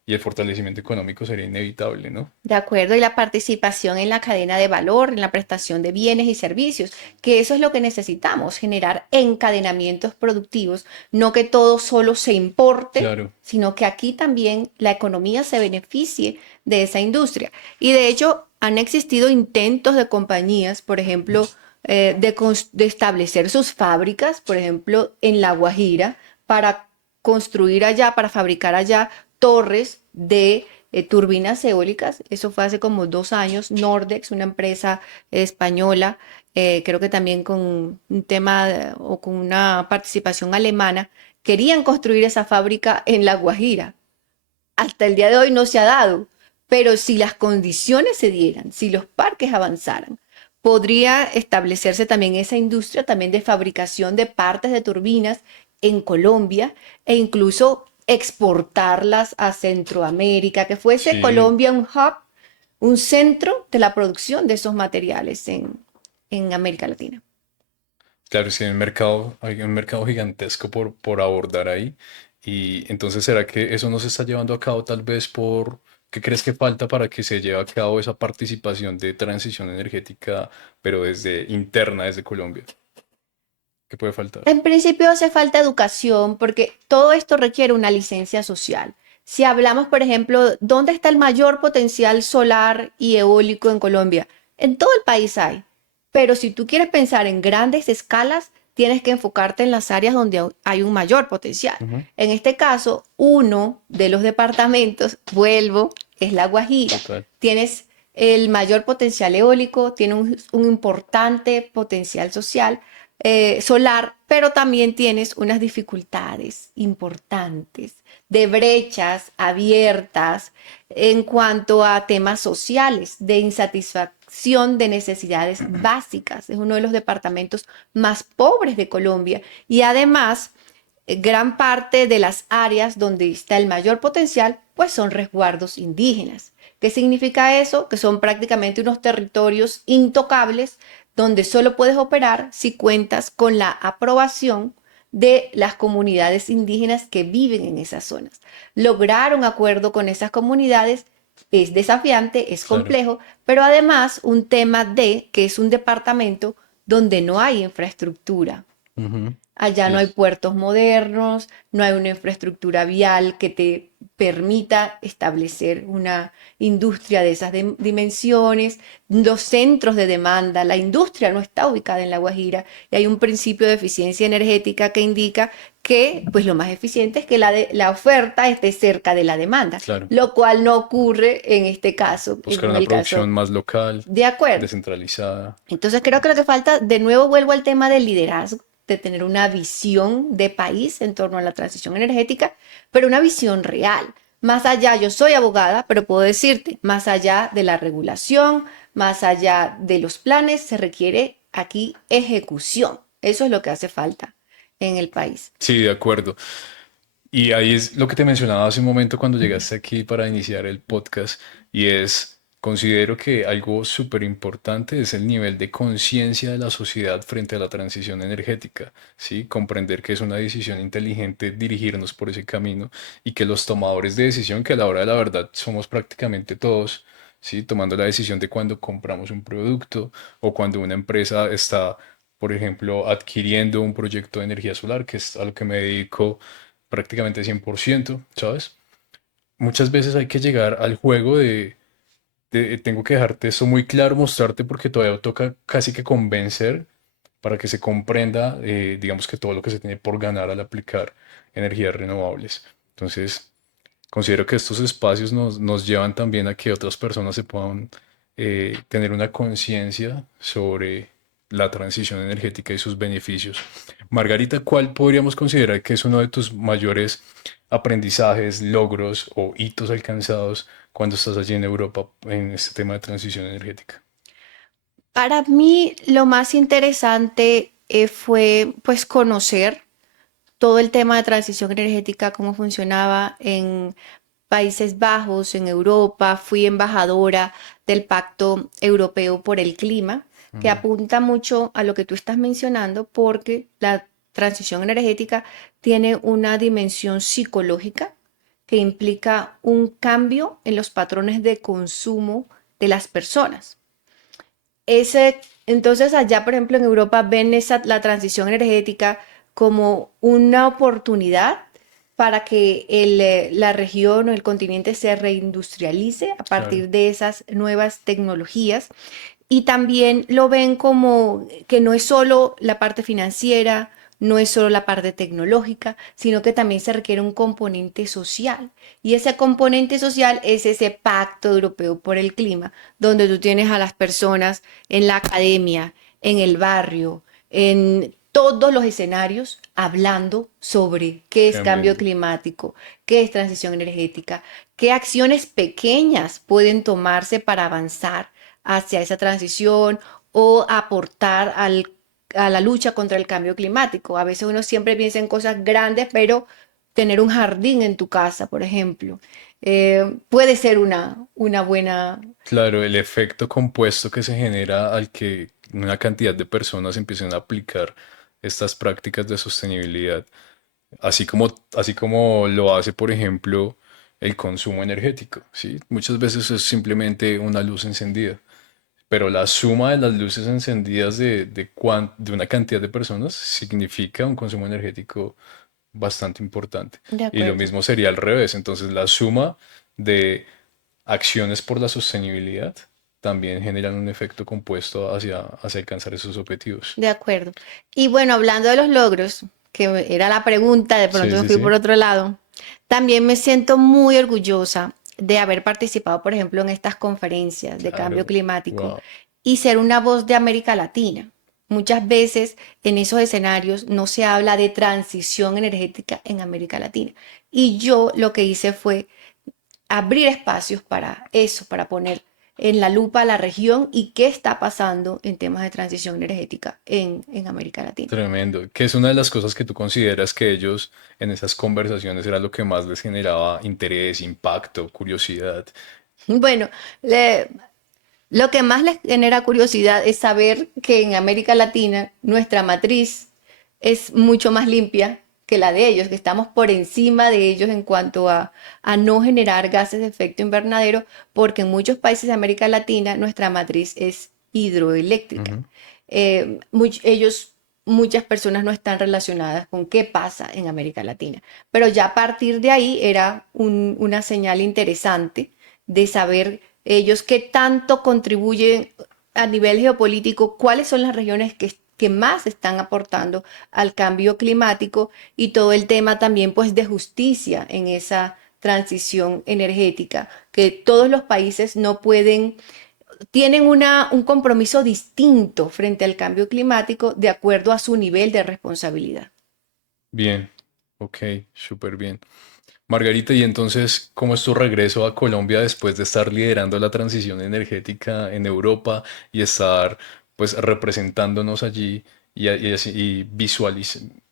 y el fortalecimiento económico sería inevitable, ¿no? De acuerdo, y la participación en la cadena de valor, en la prestación de bienes y servicios, que eso es lo que necesitamos, generar encadenamientos productivos, no que todo solo se importe, Claro, sino que aquí también la economía se beneficie de esa industria. Y de hecho, han existido intentos de compañías, por ejemplo, de establecer sus fábricas, por ejemplo, en La Guajira, para construir allá, para fabricar allá torres de turbinas eólicas. Eso fue hace como 2 años. Nordex, una empresa española, creo que también con un tema o con una participación alemana, querían construir esa fábrica en La Guajira. Hasta el día de hoy no se ha dado, pero si las condiciones se dieran, si los parques avanzaran, podría establecerse también esa industria también de fabricación de partes de turbinas en Colombia e incluso exportarlas a Centroamérica, que fuese sí, Colombia un hub, un centro de la producción de esos materiales en América Latina. claro, sí, hay un mercado gigantesco por abordar ahí. Y entonces, ¿será que eso no se está llevando a cabo tal vez por, qué crees que falta para que se lleve a cabo esa participación de transición energética, pero desde interna, desde Colombia? ¿Qué puede faltar? En principio hace falta educación porque todo esto requiere una licencia social. Si hablamos, por ejemplo, ¿dónde está el mayor potencial solar y eólico en Colombia? En todo el país hay, pero si tú quieres pensar en grandes escalas, tienes que enfocarte en las áreas donde hay un mayor potencial. Ujú. En este caso, uno de los departamentos, vuelvo, es La Guajira. Total. Tienes el mayor potencial eólico, tiene un importante potencial social, solar, pero también tienes unas dificultades importantes de brechas abiertas en cuanto a temas sociales, de insatisfacción de necesidades básicas. Es uno de los departamentos más pobres de Colombia y además gran parte de las áreas donde está el mayor potencial, pues son resguardos indígenas. ¿Qué significa eso? Que son prácticamente unos territorios intocables donde solo puedes operar si cuentas con la aprobación de las comunidades indígenas que viven en esas zonas. Lograr un acuerdo con esas comunidades es desafiante, es Claro. complejo, pero además un tema de que es un departamento donde no hay infraestructura. Ujú. Allá no hay Yes. puertos modernos, no hay una infraestructura vial que te permita establecer una industria de esas dimensiones, los centros de demanda, la industria no está ubicada en La Guajira y hay un principio de eficiencia energética que indica que pues lo más eficiente es que la oferta esté cerca de la demanda, Claro. lo cual no ocurre en este caso, Buscar en una el producción caso más local, de acuerdo. descentralizada. Entonces creo que lo que falta, de nuevo vuelvo al tema del liderazgo, de tener una visión de país en torno a la transición energética, pero una visión real. Más allá, yo soy abogada, pero puedo decirte, más allá de la regulación, más allá de los planes, se requiere aquí ejecución. Eso es lo que hace falta en el país. Sí, de acuerdo. Y ahí es lo que te mencionaba hace un momento cuando llegaste aquí para iniciar el podcast, y es, considero que algo súper importante es el nivel de conciencia de la sociedad frente a la transición energética, ¿sí? Comprender que es una decisión inteligente dirigirnos por ese camino y que los tomadores de decisión, que a la hora de la verdad somos prácticamente todos, ¿sí? Tomando la decisión de cuando compramos un producto o cuando una empresa está, por ejemplo, adquiriendo un proyecto de energía solar, que es a lo que me dedico prácticamente 100%, ¿sabes? Muchas veces hay que llegar al juego de tengo que dejarte esto muy claro, mostrarte porque todavía toca casi que convencer para que se comprenda, digamos que todo lo que se tiene por ganar al aplicar energías renovables. Entonces, considero que estos espacios nos llevan también a que otras personas se puedan tener una conciencia sobre la transición energética y sus beneficios. Margarita, ¿cuál podríamos considerar que es uno de tus mayores aprendizajes, logros o hitos alcanzados cuando estás allí en Europa en este tema de transición energética? Para mí lo más interesante fue pues conocer todo el tema de transición energética, cómo funcionaba en Países Bajos, en Europa. Fui embajadora del Pacto Europeo por el Clima, que Mm, apunta mucho a lo que tú estás mencionando, porque la transición energética tiene una dimensión psicológica que implica un cambio en los patrones de consumo de las personas. Entonces allá, por ejemplo, en Europa ven la transición energética como una oportunidad para que la región o el continente se reindustrialice a claro, partir de esas nuevas tecnologías y también lo ven como que no es solo la parte financiera, no es solo la parte tecnológica, sino que también se requiere un componente social. Y ese componente social es ese Pacto Europeo por el Clima, donde tú tienes a las personas en la academia, en el barrio, en todos los escenarios hablando sobre qué es cambio cambiando. climático, qué es transición energética, qué acciones pequeñas pueden tomarse para avanzar hacia esa transición o aportar a la lucha contra el cambio climático. A veces uno siempre piensa en cosas grandes, pero tener un jardín en tu casa, por ejemplo, puede ser una buena... Claro, el efecto compuesto que se genera al que una cantidad de personas empiecen a aplicar estas prácticas de sostenibilidad, así como lo hace, por ejemplo, el consumo energético, ¿sí? Muchas veces es simplemente una luz encendida, pero la suma de las luces encendidas de una cantidad de personas significa un consumo energético bastante importante. De Y lo acuerdo. mismo sería al revés. Entonces, la suma de acciones por la sostenibilidad también generan un efecto compuesto hacia alcanzar esos objetivos. De acuerdo. Y bueno, hablando de los logros, que era la pregunta, de Sí, pronto me sí, fui por sí. otro lado, también me siento muy orgullosa de haber participado, por ejemplo, en estas conferencias de cambio Claro, climático wow. y ser una voz de América Latina. Muchas veces en esos escenarios no se habla de transición energética en América Latina. Y yo lo que hice fue abrir espacios para eso, para poner en la lupa a la región y qué está pasando en temas de transición energética en América Latina. Tremendo. ¿Qué es una de las cosas que tú consideras que ellos en esas conversaciones era lo que más les generaba interés, impacto, curiosidad? Bueno, le- lo que más les genera curiosidad es saber que en América Latina nuestra matriz es mucho más limpia que la de ellos, que estamos por encima de ellos en cuanto a no generar gases de efecto invernadero, porque en muchos países de América Latina nuestra matriz es hidroeléctrica. Ujú. Ellos, muchas personas no están relacionadas con qué pasa en América Latina, pero ya a partir de ahí era una señal interesante de saber ellos qué tanto contribuyen a nivel geopolítico, cuáles son las regiones que más están aportando al cambio climático y todo el tema también pues de justicia en esa transición energética, que todos los países no pueden, tienen un compromiso distinto frente al cambio climático de acuerdo a su nivel de responsabilidad. Bien, ok, súper bien. Margarita, y entonces, ¿cómo es tu regreso a Colombia después de estar liderando la transición energética en Europa y estar pues representándonos allí y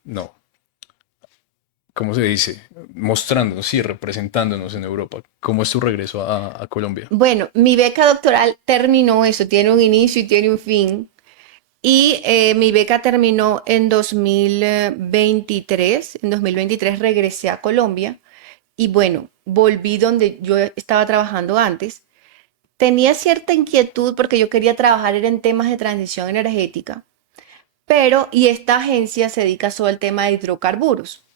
no, ¿cómo se dice? Mostrándonos, sí, representándonos en Europa. ¿Cómo es tu regreso a Colombia? Bueno, mi beca doctoral terminó, eso tiene un inicio y tiene un fin. Y mi beca terminó en 2023. En 2023 regresé a Colombia y bueno, volví donde yo estaba trabajando antes. Tenía cierta inquietud porque yo quería trabajar en temas de transición energética, pero y esta agencia se dedica solo al tema de hidrocarburos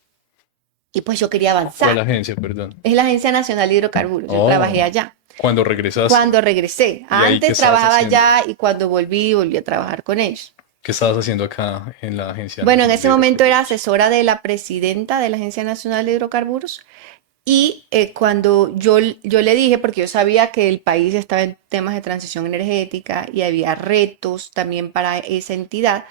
y pues yo quería ¿Cuál avanzar. agencia, perdón? Es la Agencia Nacional de Hidrocarburos, yo trabajé Oh, allá. cuando regresaste. Cuando regresé, ¿Y ahí qué antes estabas trabajaba haciendo? allá y cuando volví a trabajar con ellos. ¿Qué estabas haciendo acá en la Agencia Bueno, en Nacional de ese momento era Hidrocarburos? asesora de la presidenta de la Agencia Nacional de Hidrocarburos y cuando yo le dije, porque yo sabía que el país estaba en temas de transición energética y había retos también para esa entidad,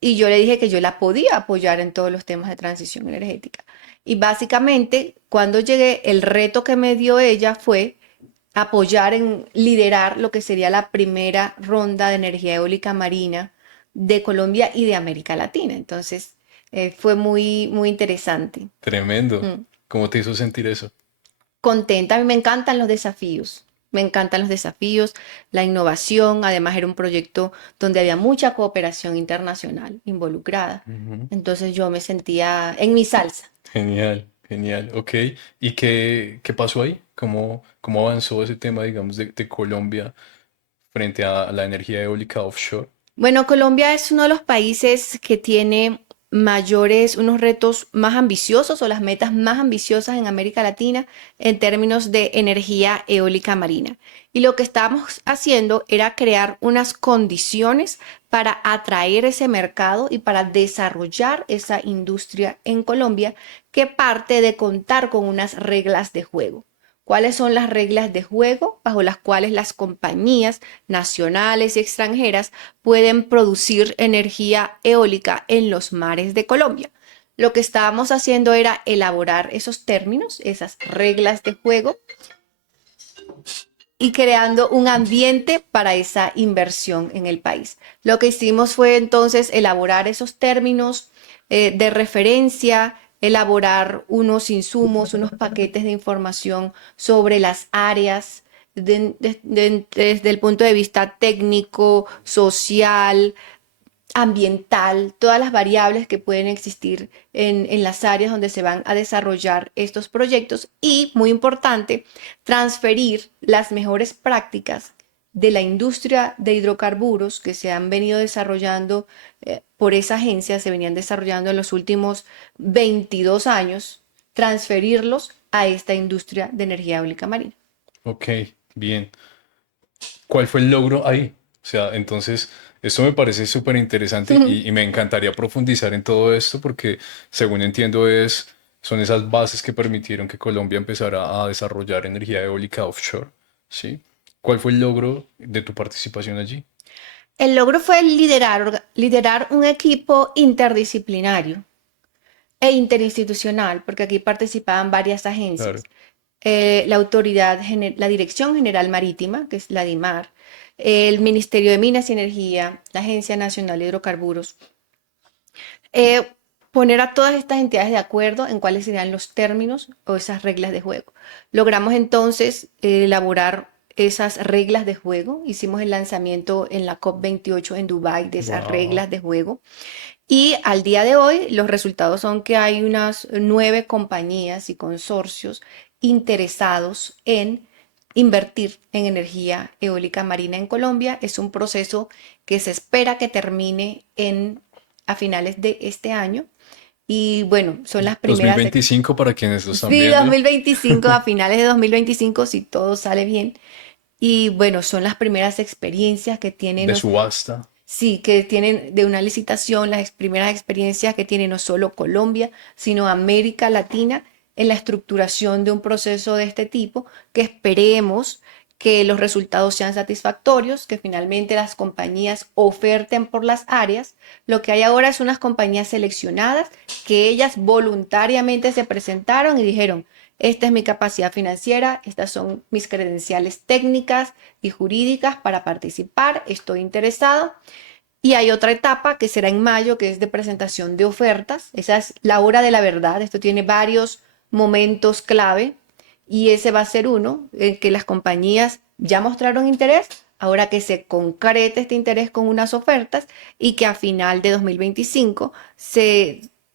y yo le dije que yo la podía apoyar en todos los temas de transición energética. Y básicamente, cuando llegué, el reto que me dio ella fue apoyar en liderar lo que sería la primera ronda de energía eólica marina de Colombia y de América Latina. Entonces, fue muy interesante. Tremendo. Mm. ¿Cómo te hizo sentir eso? Contenta, a mí me encantan los desafíos. Me encantan los desafíos, la innovación. Además, era un proyecto donde había mucha cooperación internacional involucrada. Ujú. Entonces, yo me sentía en mi salsa. Genial, genial. Ok. ¿Y qué pasó ahí? ¿Cómo avanzó ese tema, digamos, de Colombia frente a la energía eólica offshore? Bueno, Colombia es uno de los países que tiene unos retos más ambiciosos o las metas más ambiciosas en América Latina en términos de energía eólica marina. Y lo que estábamos haciendo era crear unas condiciones para atraer ese mercado y para desarrollar esa industria en Colombia que parte de contar con unas reglas de juego. ¿Cuáles son las reglas de juego bajo las cuales las compañías nacionales y extranjeras pueden producir energía eólica en los mares de Colombia? Lo que estábamos haciendo era elaborar esos términos, esas reglas de juego y creando un ambiente para esa inversión en el país. Lo que hicimos fue entonces elaborar esos términos de referencia, elaborar unos insumos, unos paquetes de información sobre las áreas desde el punto de vista técnico, social, ambiental, todas las variables que pueden existir en las áreas donde se van a desarrollar estos proyectos y, muy importante, transferir las mejores prácticas de la industria de hidrocarburos que se han venido desarrollando por esa agencia, se venían desarrollando en los últimos 22 años, transferirlos a esta industria de energía eólica marina. Ok, bien. ¿Cuál fue el logro ahí? O sea, entonces, esto me parece súper interesante y me encantaría profundizar en todo esto porque, según entiendo, es son esas bases que permitieron que Colombia empezara a desarrollar energía eólica offshore, ¿sí? ¿Cuál fue el logro de tu participación allí? El logro fue liderar un equipo interdisciplinario e interinstitucional, porque aquí participaban varias Claro. agencias. La Dirección General Marítima, que es la DIMAR, el Ministerio de Minas y Energía, la Agencia Nacional de Hidrocarburos. eh, Poner a todas estas entidades de acuerdo en cuáles serían los términos o esas reglas de juego. Logramos entonces elaborar esas reglas de juego. Hicimos el lanzamiento en la COP28 en Dubái de esas Wow. reglas de juego. Y al día de hoy los resultados son que hay unas 9 compañías y consorcios interesados en invertir en energía eólica marina en Colombia. Es un proceso que se espera que termine a finales de este año. Y bueno, son las primeras, 2025 para quienes lo están sí, viendo, 2025, a finales de 2025, si todo sale bien. Y bueno, son las primeras experiencias que tienen, de subasta. sí, que tienen de una licitación, las primeras experiencias que tiene no solo Colombia, sino América Latina en la estructuración de un proceso de este tipo, que esperemos que los resultados sean satisfactorios, que finalmente las compañías oferten por las áreas. Lo que hay ahora es unas compañías seleccionadas que ellas voluntariamente se presentaron y dijeron, esta es mi capacidad financiera, estas son mis credenciales técnicas y jurídicas para participar, estoy interesado. Y hay otra etapa que será en mayo, que es de presentación de ofertas. Esa es la hora de la verdad. Esto tiene varios momentos clave y ese va a ser uno en que las compañías ya mostraron interés. Ahora que se concrete este interés con unas ofertas y que a final de 2025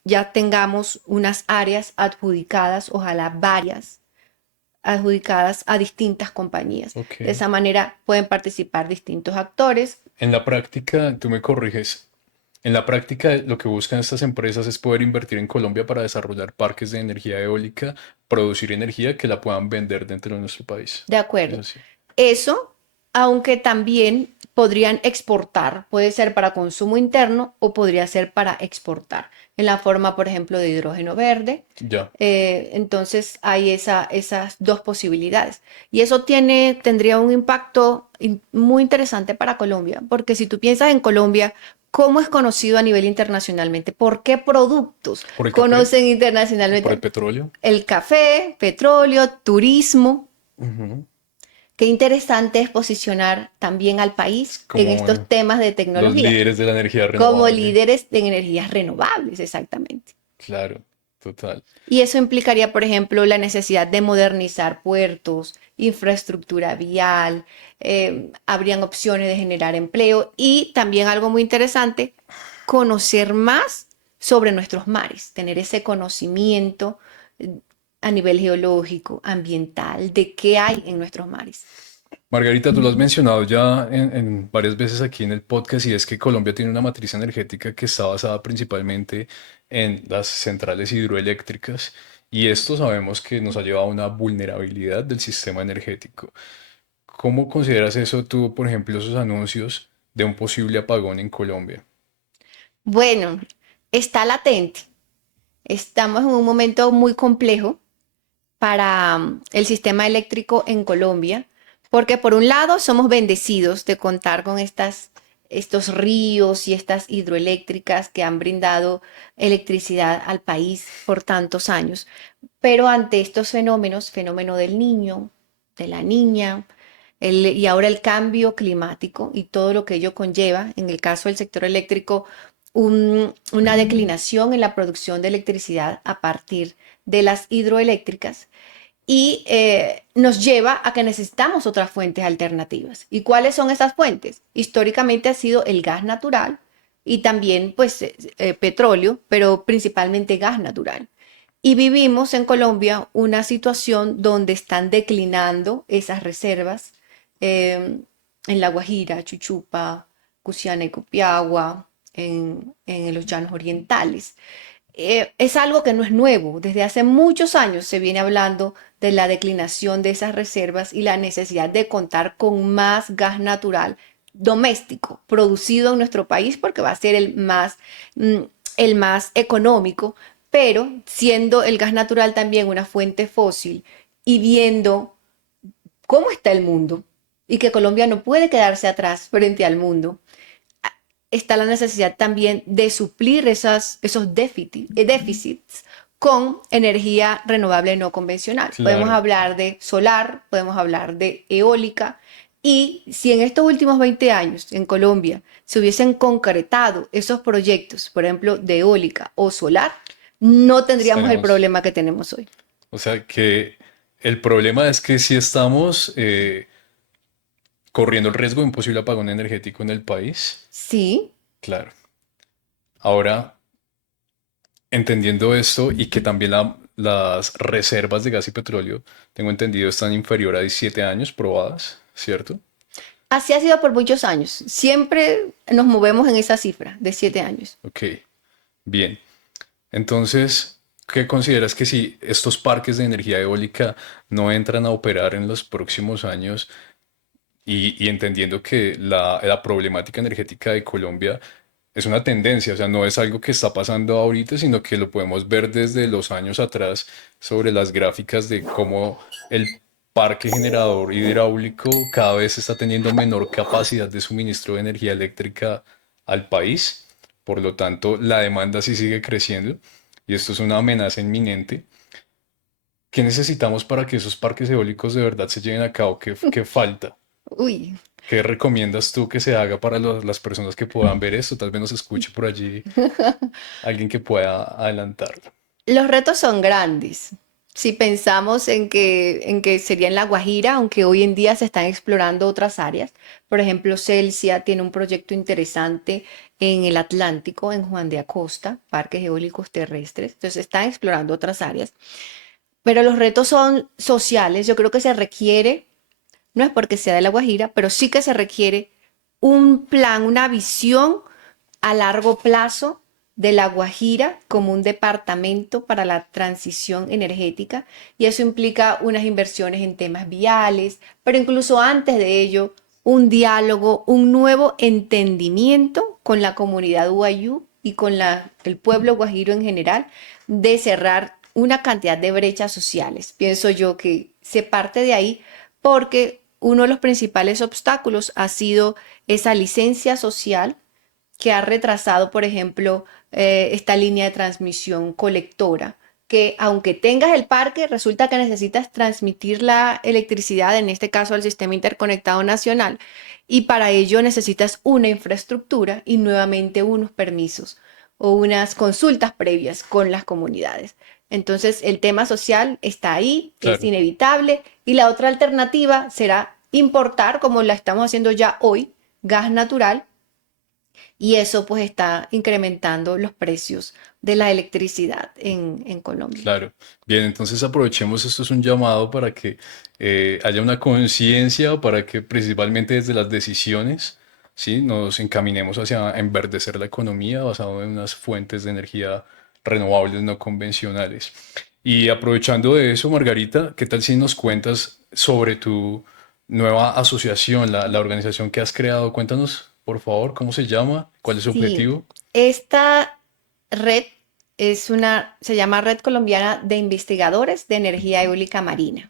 ya tengamos unas áreas adjudicadas, ojalá varias, adjudicadas a distintas compañías. De Ok. esa manera pueden participar distintos actores. En la práctica, tú me corriges, en la práctica lo que buscan estas empresas es poder invertir en Colombia para desarrollar parques de energía eólica, producir energía que la puedan vender dentro de nuestro país. De Es acuerdo. así. Eso, aunque también podrían exportar, puede ser para consumo interno o podría ser para exportar, en la forma, por ejemplo, de hidrógeno verde. Ya. Entonces hay esas dos posibilidades. Y eso tendría un impacto muy interesante para Colombia, porque si tú piensas en Colombia, ¿cómo es conocido a nivel internacionalmente? ¿Por qué productos ¿Por el café? conocen ¿Por el internacionalmente? petróleo? El café, petróleo, turismo. Ujú. Qué interesante es posicionar también al país en Como estos temas de los tecnología, líderes de la energía como renovable. líderes en energías renovables, exactamente. Claro, total. Y eso implicaría, por ejemplo, la necesidad de modernizar puertos, infraestructura vial, habrían opciones de generar empleo y también algo muy interesante, conocer más sobre nuestros mares, tener ese conocimiento eh, a nivel geológico, ambiental, de qué hay en nuestros mares. Margarita, tú lo has mencionado ya en varias veces aquí en el podcast y es que Colombia tiene una matriz energética que está basada principalmente en las centrales hidroeléctricas y esto sabemos que nos ha llevado a una vulnerabilidad del sistema energético. ¿Cómo consideras eso tú, por ejemplo, esos anuncios de un posible apagón en Colombia? Bueno, está latente. Estamos en un momento muy complejo para el sistema eléctrico en Colombia, porque por un lado somos bendecidos de contar con estos ríos y estas hidroeléctricas que han brindado electricidad al país por tantos años, pero ante estos fenómenos, fenómeno del niño, de la niña, y ahora el cambio climático y todo lo que ello conlleva, en el caso del sector eléctrico, una declinación en la producción de electricidad a partir de las hidroeléctricas y nos lleva a que necesitamos otras fuentes alternativas. ¿Y cuáles son esas fuentes? Históricamente ha sido el gas natural y también pues petróleo, pero principalmente gas natural. Y vivimos en Colombia una situación donde están declinando esas reservas eh, en La Guajira, Chuchupa, Cusiana y Copiagua, en los llanos orientales. Es algo que no es nuevo. Desde hace muchos años se viene hablando de la declinación de esas reservas y la necesidad de contar con más gas natural doméstico producido en nuestro país porque va a ser mm, el más económico, pero siendo el gas natural también una fuente fósil y viendo cómo está el mundo y que Colombia no puede quedarse atrás frente al mundo, está la necesidad también de suplir esos déficits con energía renovable no convencional. Podemos Claro. hablar de solar, podemos hablar de eólica, y si en estos últimos 20 años en Colombia se hubiesen concretado esos proyectos, por ejemplo, de eólica o solar, no tendríamos el Tenemos, problema que tenemos hoy. o sea que el problema es que si estamos corriendo el riesgo de un posible apagón energético en el país. Sí, Claro. Ahora, entendiendo esto y que también las reservas de gas y petróleo, tengo entendido, están inferior a 17 años probadas, ¿cierto? así ha sido por muchos años. Siempre nos movemos en esa cifra de 7 años. Ok, bien. Entonces, ¿qué consideras que si estos parques de energía eólica no entran a operar en los próximos años y entendiendo que la problemática energética de Colombia es una tendencia, o sea, no es algo que está pasando ahorita, sino que lo podemos ver desde los años atrás sobre las gráficas de cómo el parque generador hidráulico cada vez está teniendo menor capacidad de suministro de energía eléctrica al país. Por lo tanto, la demanda sí sigue creciendo y esto es una amenaza inminente. ¿Qué necesitamos para que esos parques eólicos de verdad se lleven a cabo? ¿Qué falta? Uy, ¿Qué recomiendas tú que se haga para las personas que puedan ver esto? Tal vez nos escuche por allí alguien que pueda adelantarlo. los retos son grandes. Si pensamos en que sería en La Guajira, aunque hoy en día se están explorando otras áreas, por ejemplo, Celsia tiene un proyecto interesante en el Atlántico, en Juan de Acosta, parques eólicos terrestres, entonces están explorando otras áreas, pero los retos son sociales. Yo creo que se requiere, no es porque sea de La Guajira, pero sí que se requiere un plan, una visión a largo plazo de La Guajira como un departamento para la transición energética, y eso implica unas inversiones en temas viales, pero incluso antes de ello, un diálogo, un nuevo entendimiento con la comunidad Wayuu y con el pueblo guajiro en general, de cerrar una cantidad de brechas sociales. Pienso yo que se parte de ahí porque uno de los principales obstáculos ha sido esa licencia social que ha retrasado, por ejemplo, esta línea de transmisión colectora, que aunque tengas el parque, resulta que necesitas transmitir la electricidad, en este caso al sistema interconectado nacional, y para ello necesitas una infraestructura y nuevamente unos permisos o unas consultas previas con las comunidades. Entonces, el tema social está ahí, es Claro, inevitable, y la otra alternativa será importar, como la estamos haciendo ya hoy, gas natural, y eso pues está incrementando los precios de la electricidad en Colombia. claro. Bien, entonces aprovechemos, esto es un llamado para que haya una conciencia, para que principalmente desde las decisiones, ¿sí? Nos encaminemos hacia enverdecer la economía basado en unas fuentes de energía renovables no convencionales. Y aprovechando de eso, Margarita, ¿qué tal si nos cuentas sobre tu nueva asociación, la organización que has creado? Cuéntanos, por favor, cómo se llama, cuál es su Sí, objetivo. esta red se llama Red Colombiana de Investigadores de Energía Eólica Marina.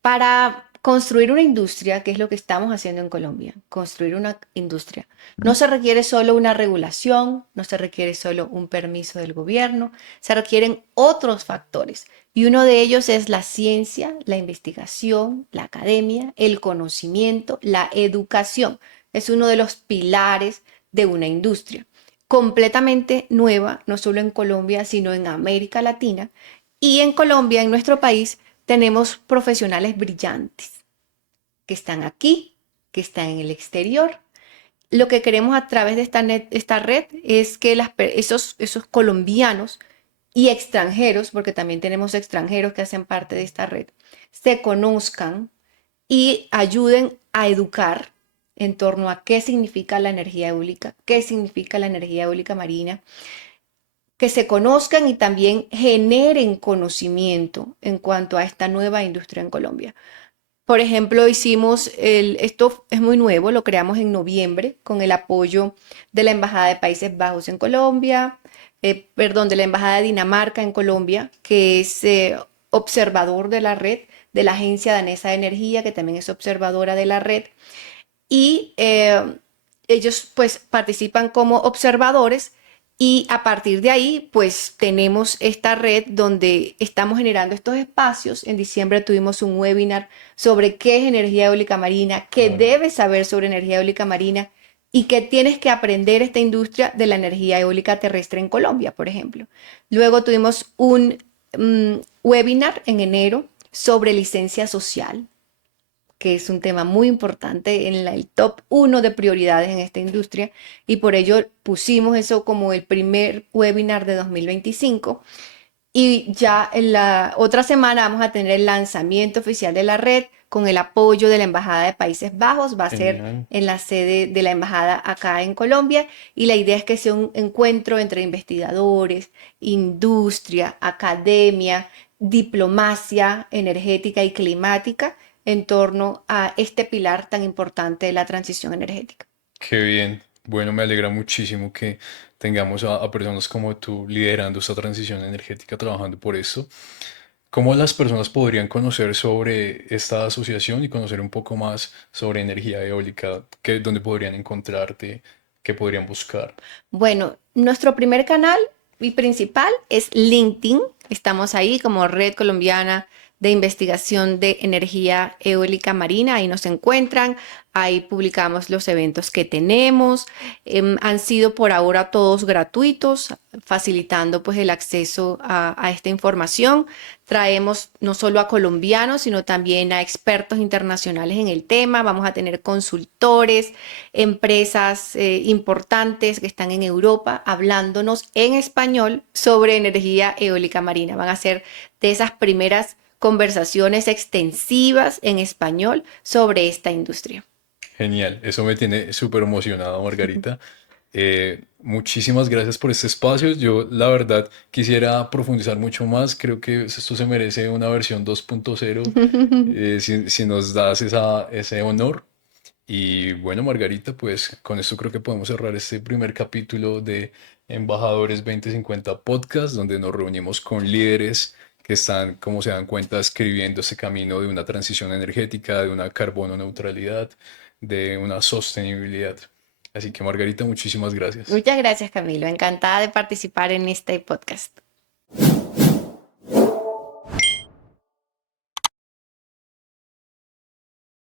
Para construir una industria, que es lo que estamos haciendo en Colombia, construir una industria, no se requiere solo una regulación, no se requiere solo un permiso del gobierno, se requieren otros factores. Y uno de ellos es la ciencia, la investigación, la academia, el conocimiento, la educación. Es uno de los pilares de una industria completamente nueva, no solo en Colombia, sino en América Latina. Y en Colombia, en nuestro país, tenemos profesionales brillantes que están aquí, que están en el exterior. Lo que queremos a través de esta red es que esos colombianos y extranjeros, porque también tenemos extranjeros que hacen parte de esta red, se conozcan y ayuden a educar en torno a qué significa la energía eólica, qué significa la energía eólica marina, que se conozcan y también generen conocimiento en cuanto a esta nueva industria en Colombia. Por ejemplo, esto es muy nuevo, lo creamos en noviembre con el apoyo de la Embajada de Países Bajos en Colombia, perdón, de la Embajada de Dinamarca en Colombia, que es observador de la red, de la Agencia Danesa de Energía, que también es observadora de la red, y ellos pues participan como observadores y a partir de ahí pues tenemos esta red donde estamos generando estos espacios. En diciembre tuvimos un webinar sobre qué es energía eólica marina, qué debes saber sobre energía eólica marina y qué tienes que aprender esta industria de la energía eólica terrestre en Colombia, por ejemplo. Luego tuvimos un webinar en enero sobre licencia social, que es un tema muy importante en el top uno de prioridades en esta industria, y por ello pusimos eso como el primer webinar de 2025. Y ya en la otra semana vamos a tener el lanzamiento oficial de la red con el apoyo de la Embajada de Países Bajos. Va a ser Genial. en la sede de la embajada acá en Colombia, y la idea es que sea un encuentro entre investigadores, industria, academia, diplomacia energética y climática en torno a este pilar tan importante de la transición energética. Qué bien. Bueno, me alegra muchísimo que tengamos a personas como tú liderando esta transición energética, trabajando por esto. ¿Cómo las personas podrían conocer sobre esta asociación y conocer un poco más sobre energía eólica? ¿Dónde podrían encontrarte? ¿Qué podrían buscar? Bueno, nuestro primer canal y principal es LinkedIn. Estamos ahí como Red Colombiana de Investigación de Energía Eólica Marina. Ahí nos encuentran, ahí publicamos los eventos que tenemos. Han sido por ahora todos gratuitos, facilitando pues el acceso a esta información. Traemos no solo a colombianos, sino también a expertos internacionales en el tema. Vamos a tener consultores, empresas importantes que están en Europa hablándonos en español sobre energía eólica marina. Van a ser de esas primeras conversaciones extensivas en español sobre esta industria. Genial, eso me tiene súper emocionado, Margarita. Muchísimas gracias por este espacio. Yo, la verdad, quisiera profundizar mucho más. Creo que esto se merece una versión 2.0, si nos das ese honor. Y bueno, Margarita, pues con esto creo que podemos cerrar este primer capítulo de Embajadores 2050 Podcast, donde nos reunimos con líderes que están, como se dan cuenta, escribiendo este camino de una transición energética, de una carbono neutralidad, de una sostenibilidad. Así que Margarita, muchísimas gracias. Muchas gracias, Camilo. Encantada de participar en este podcast.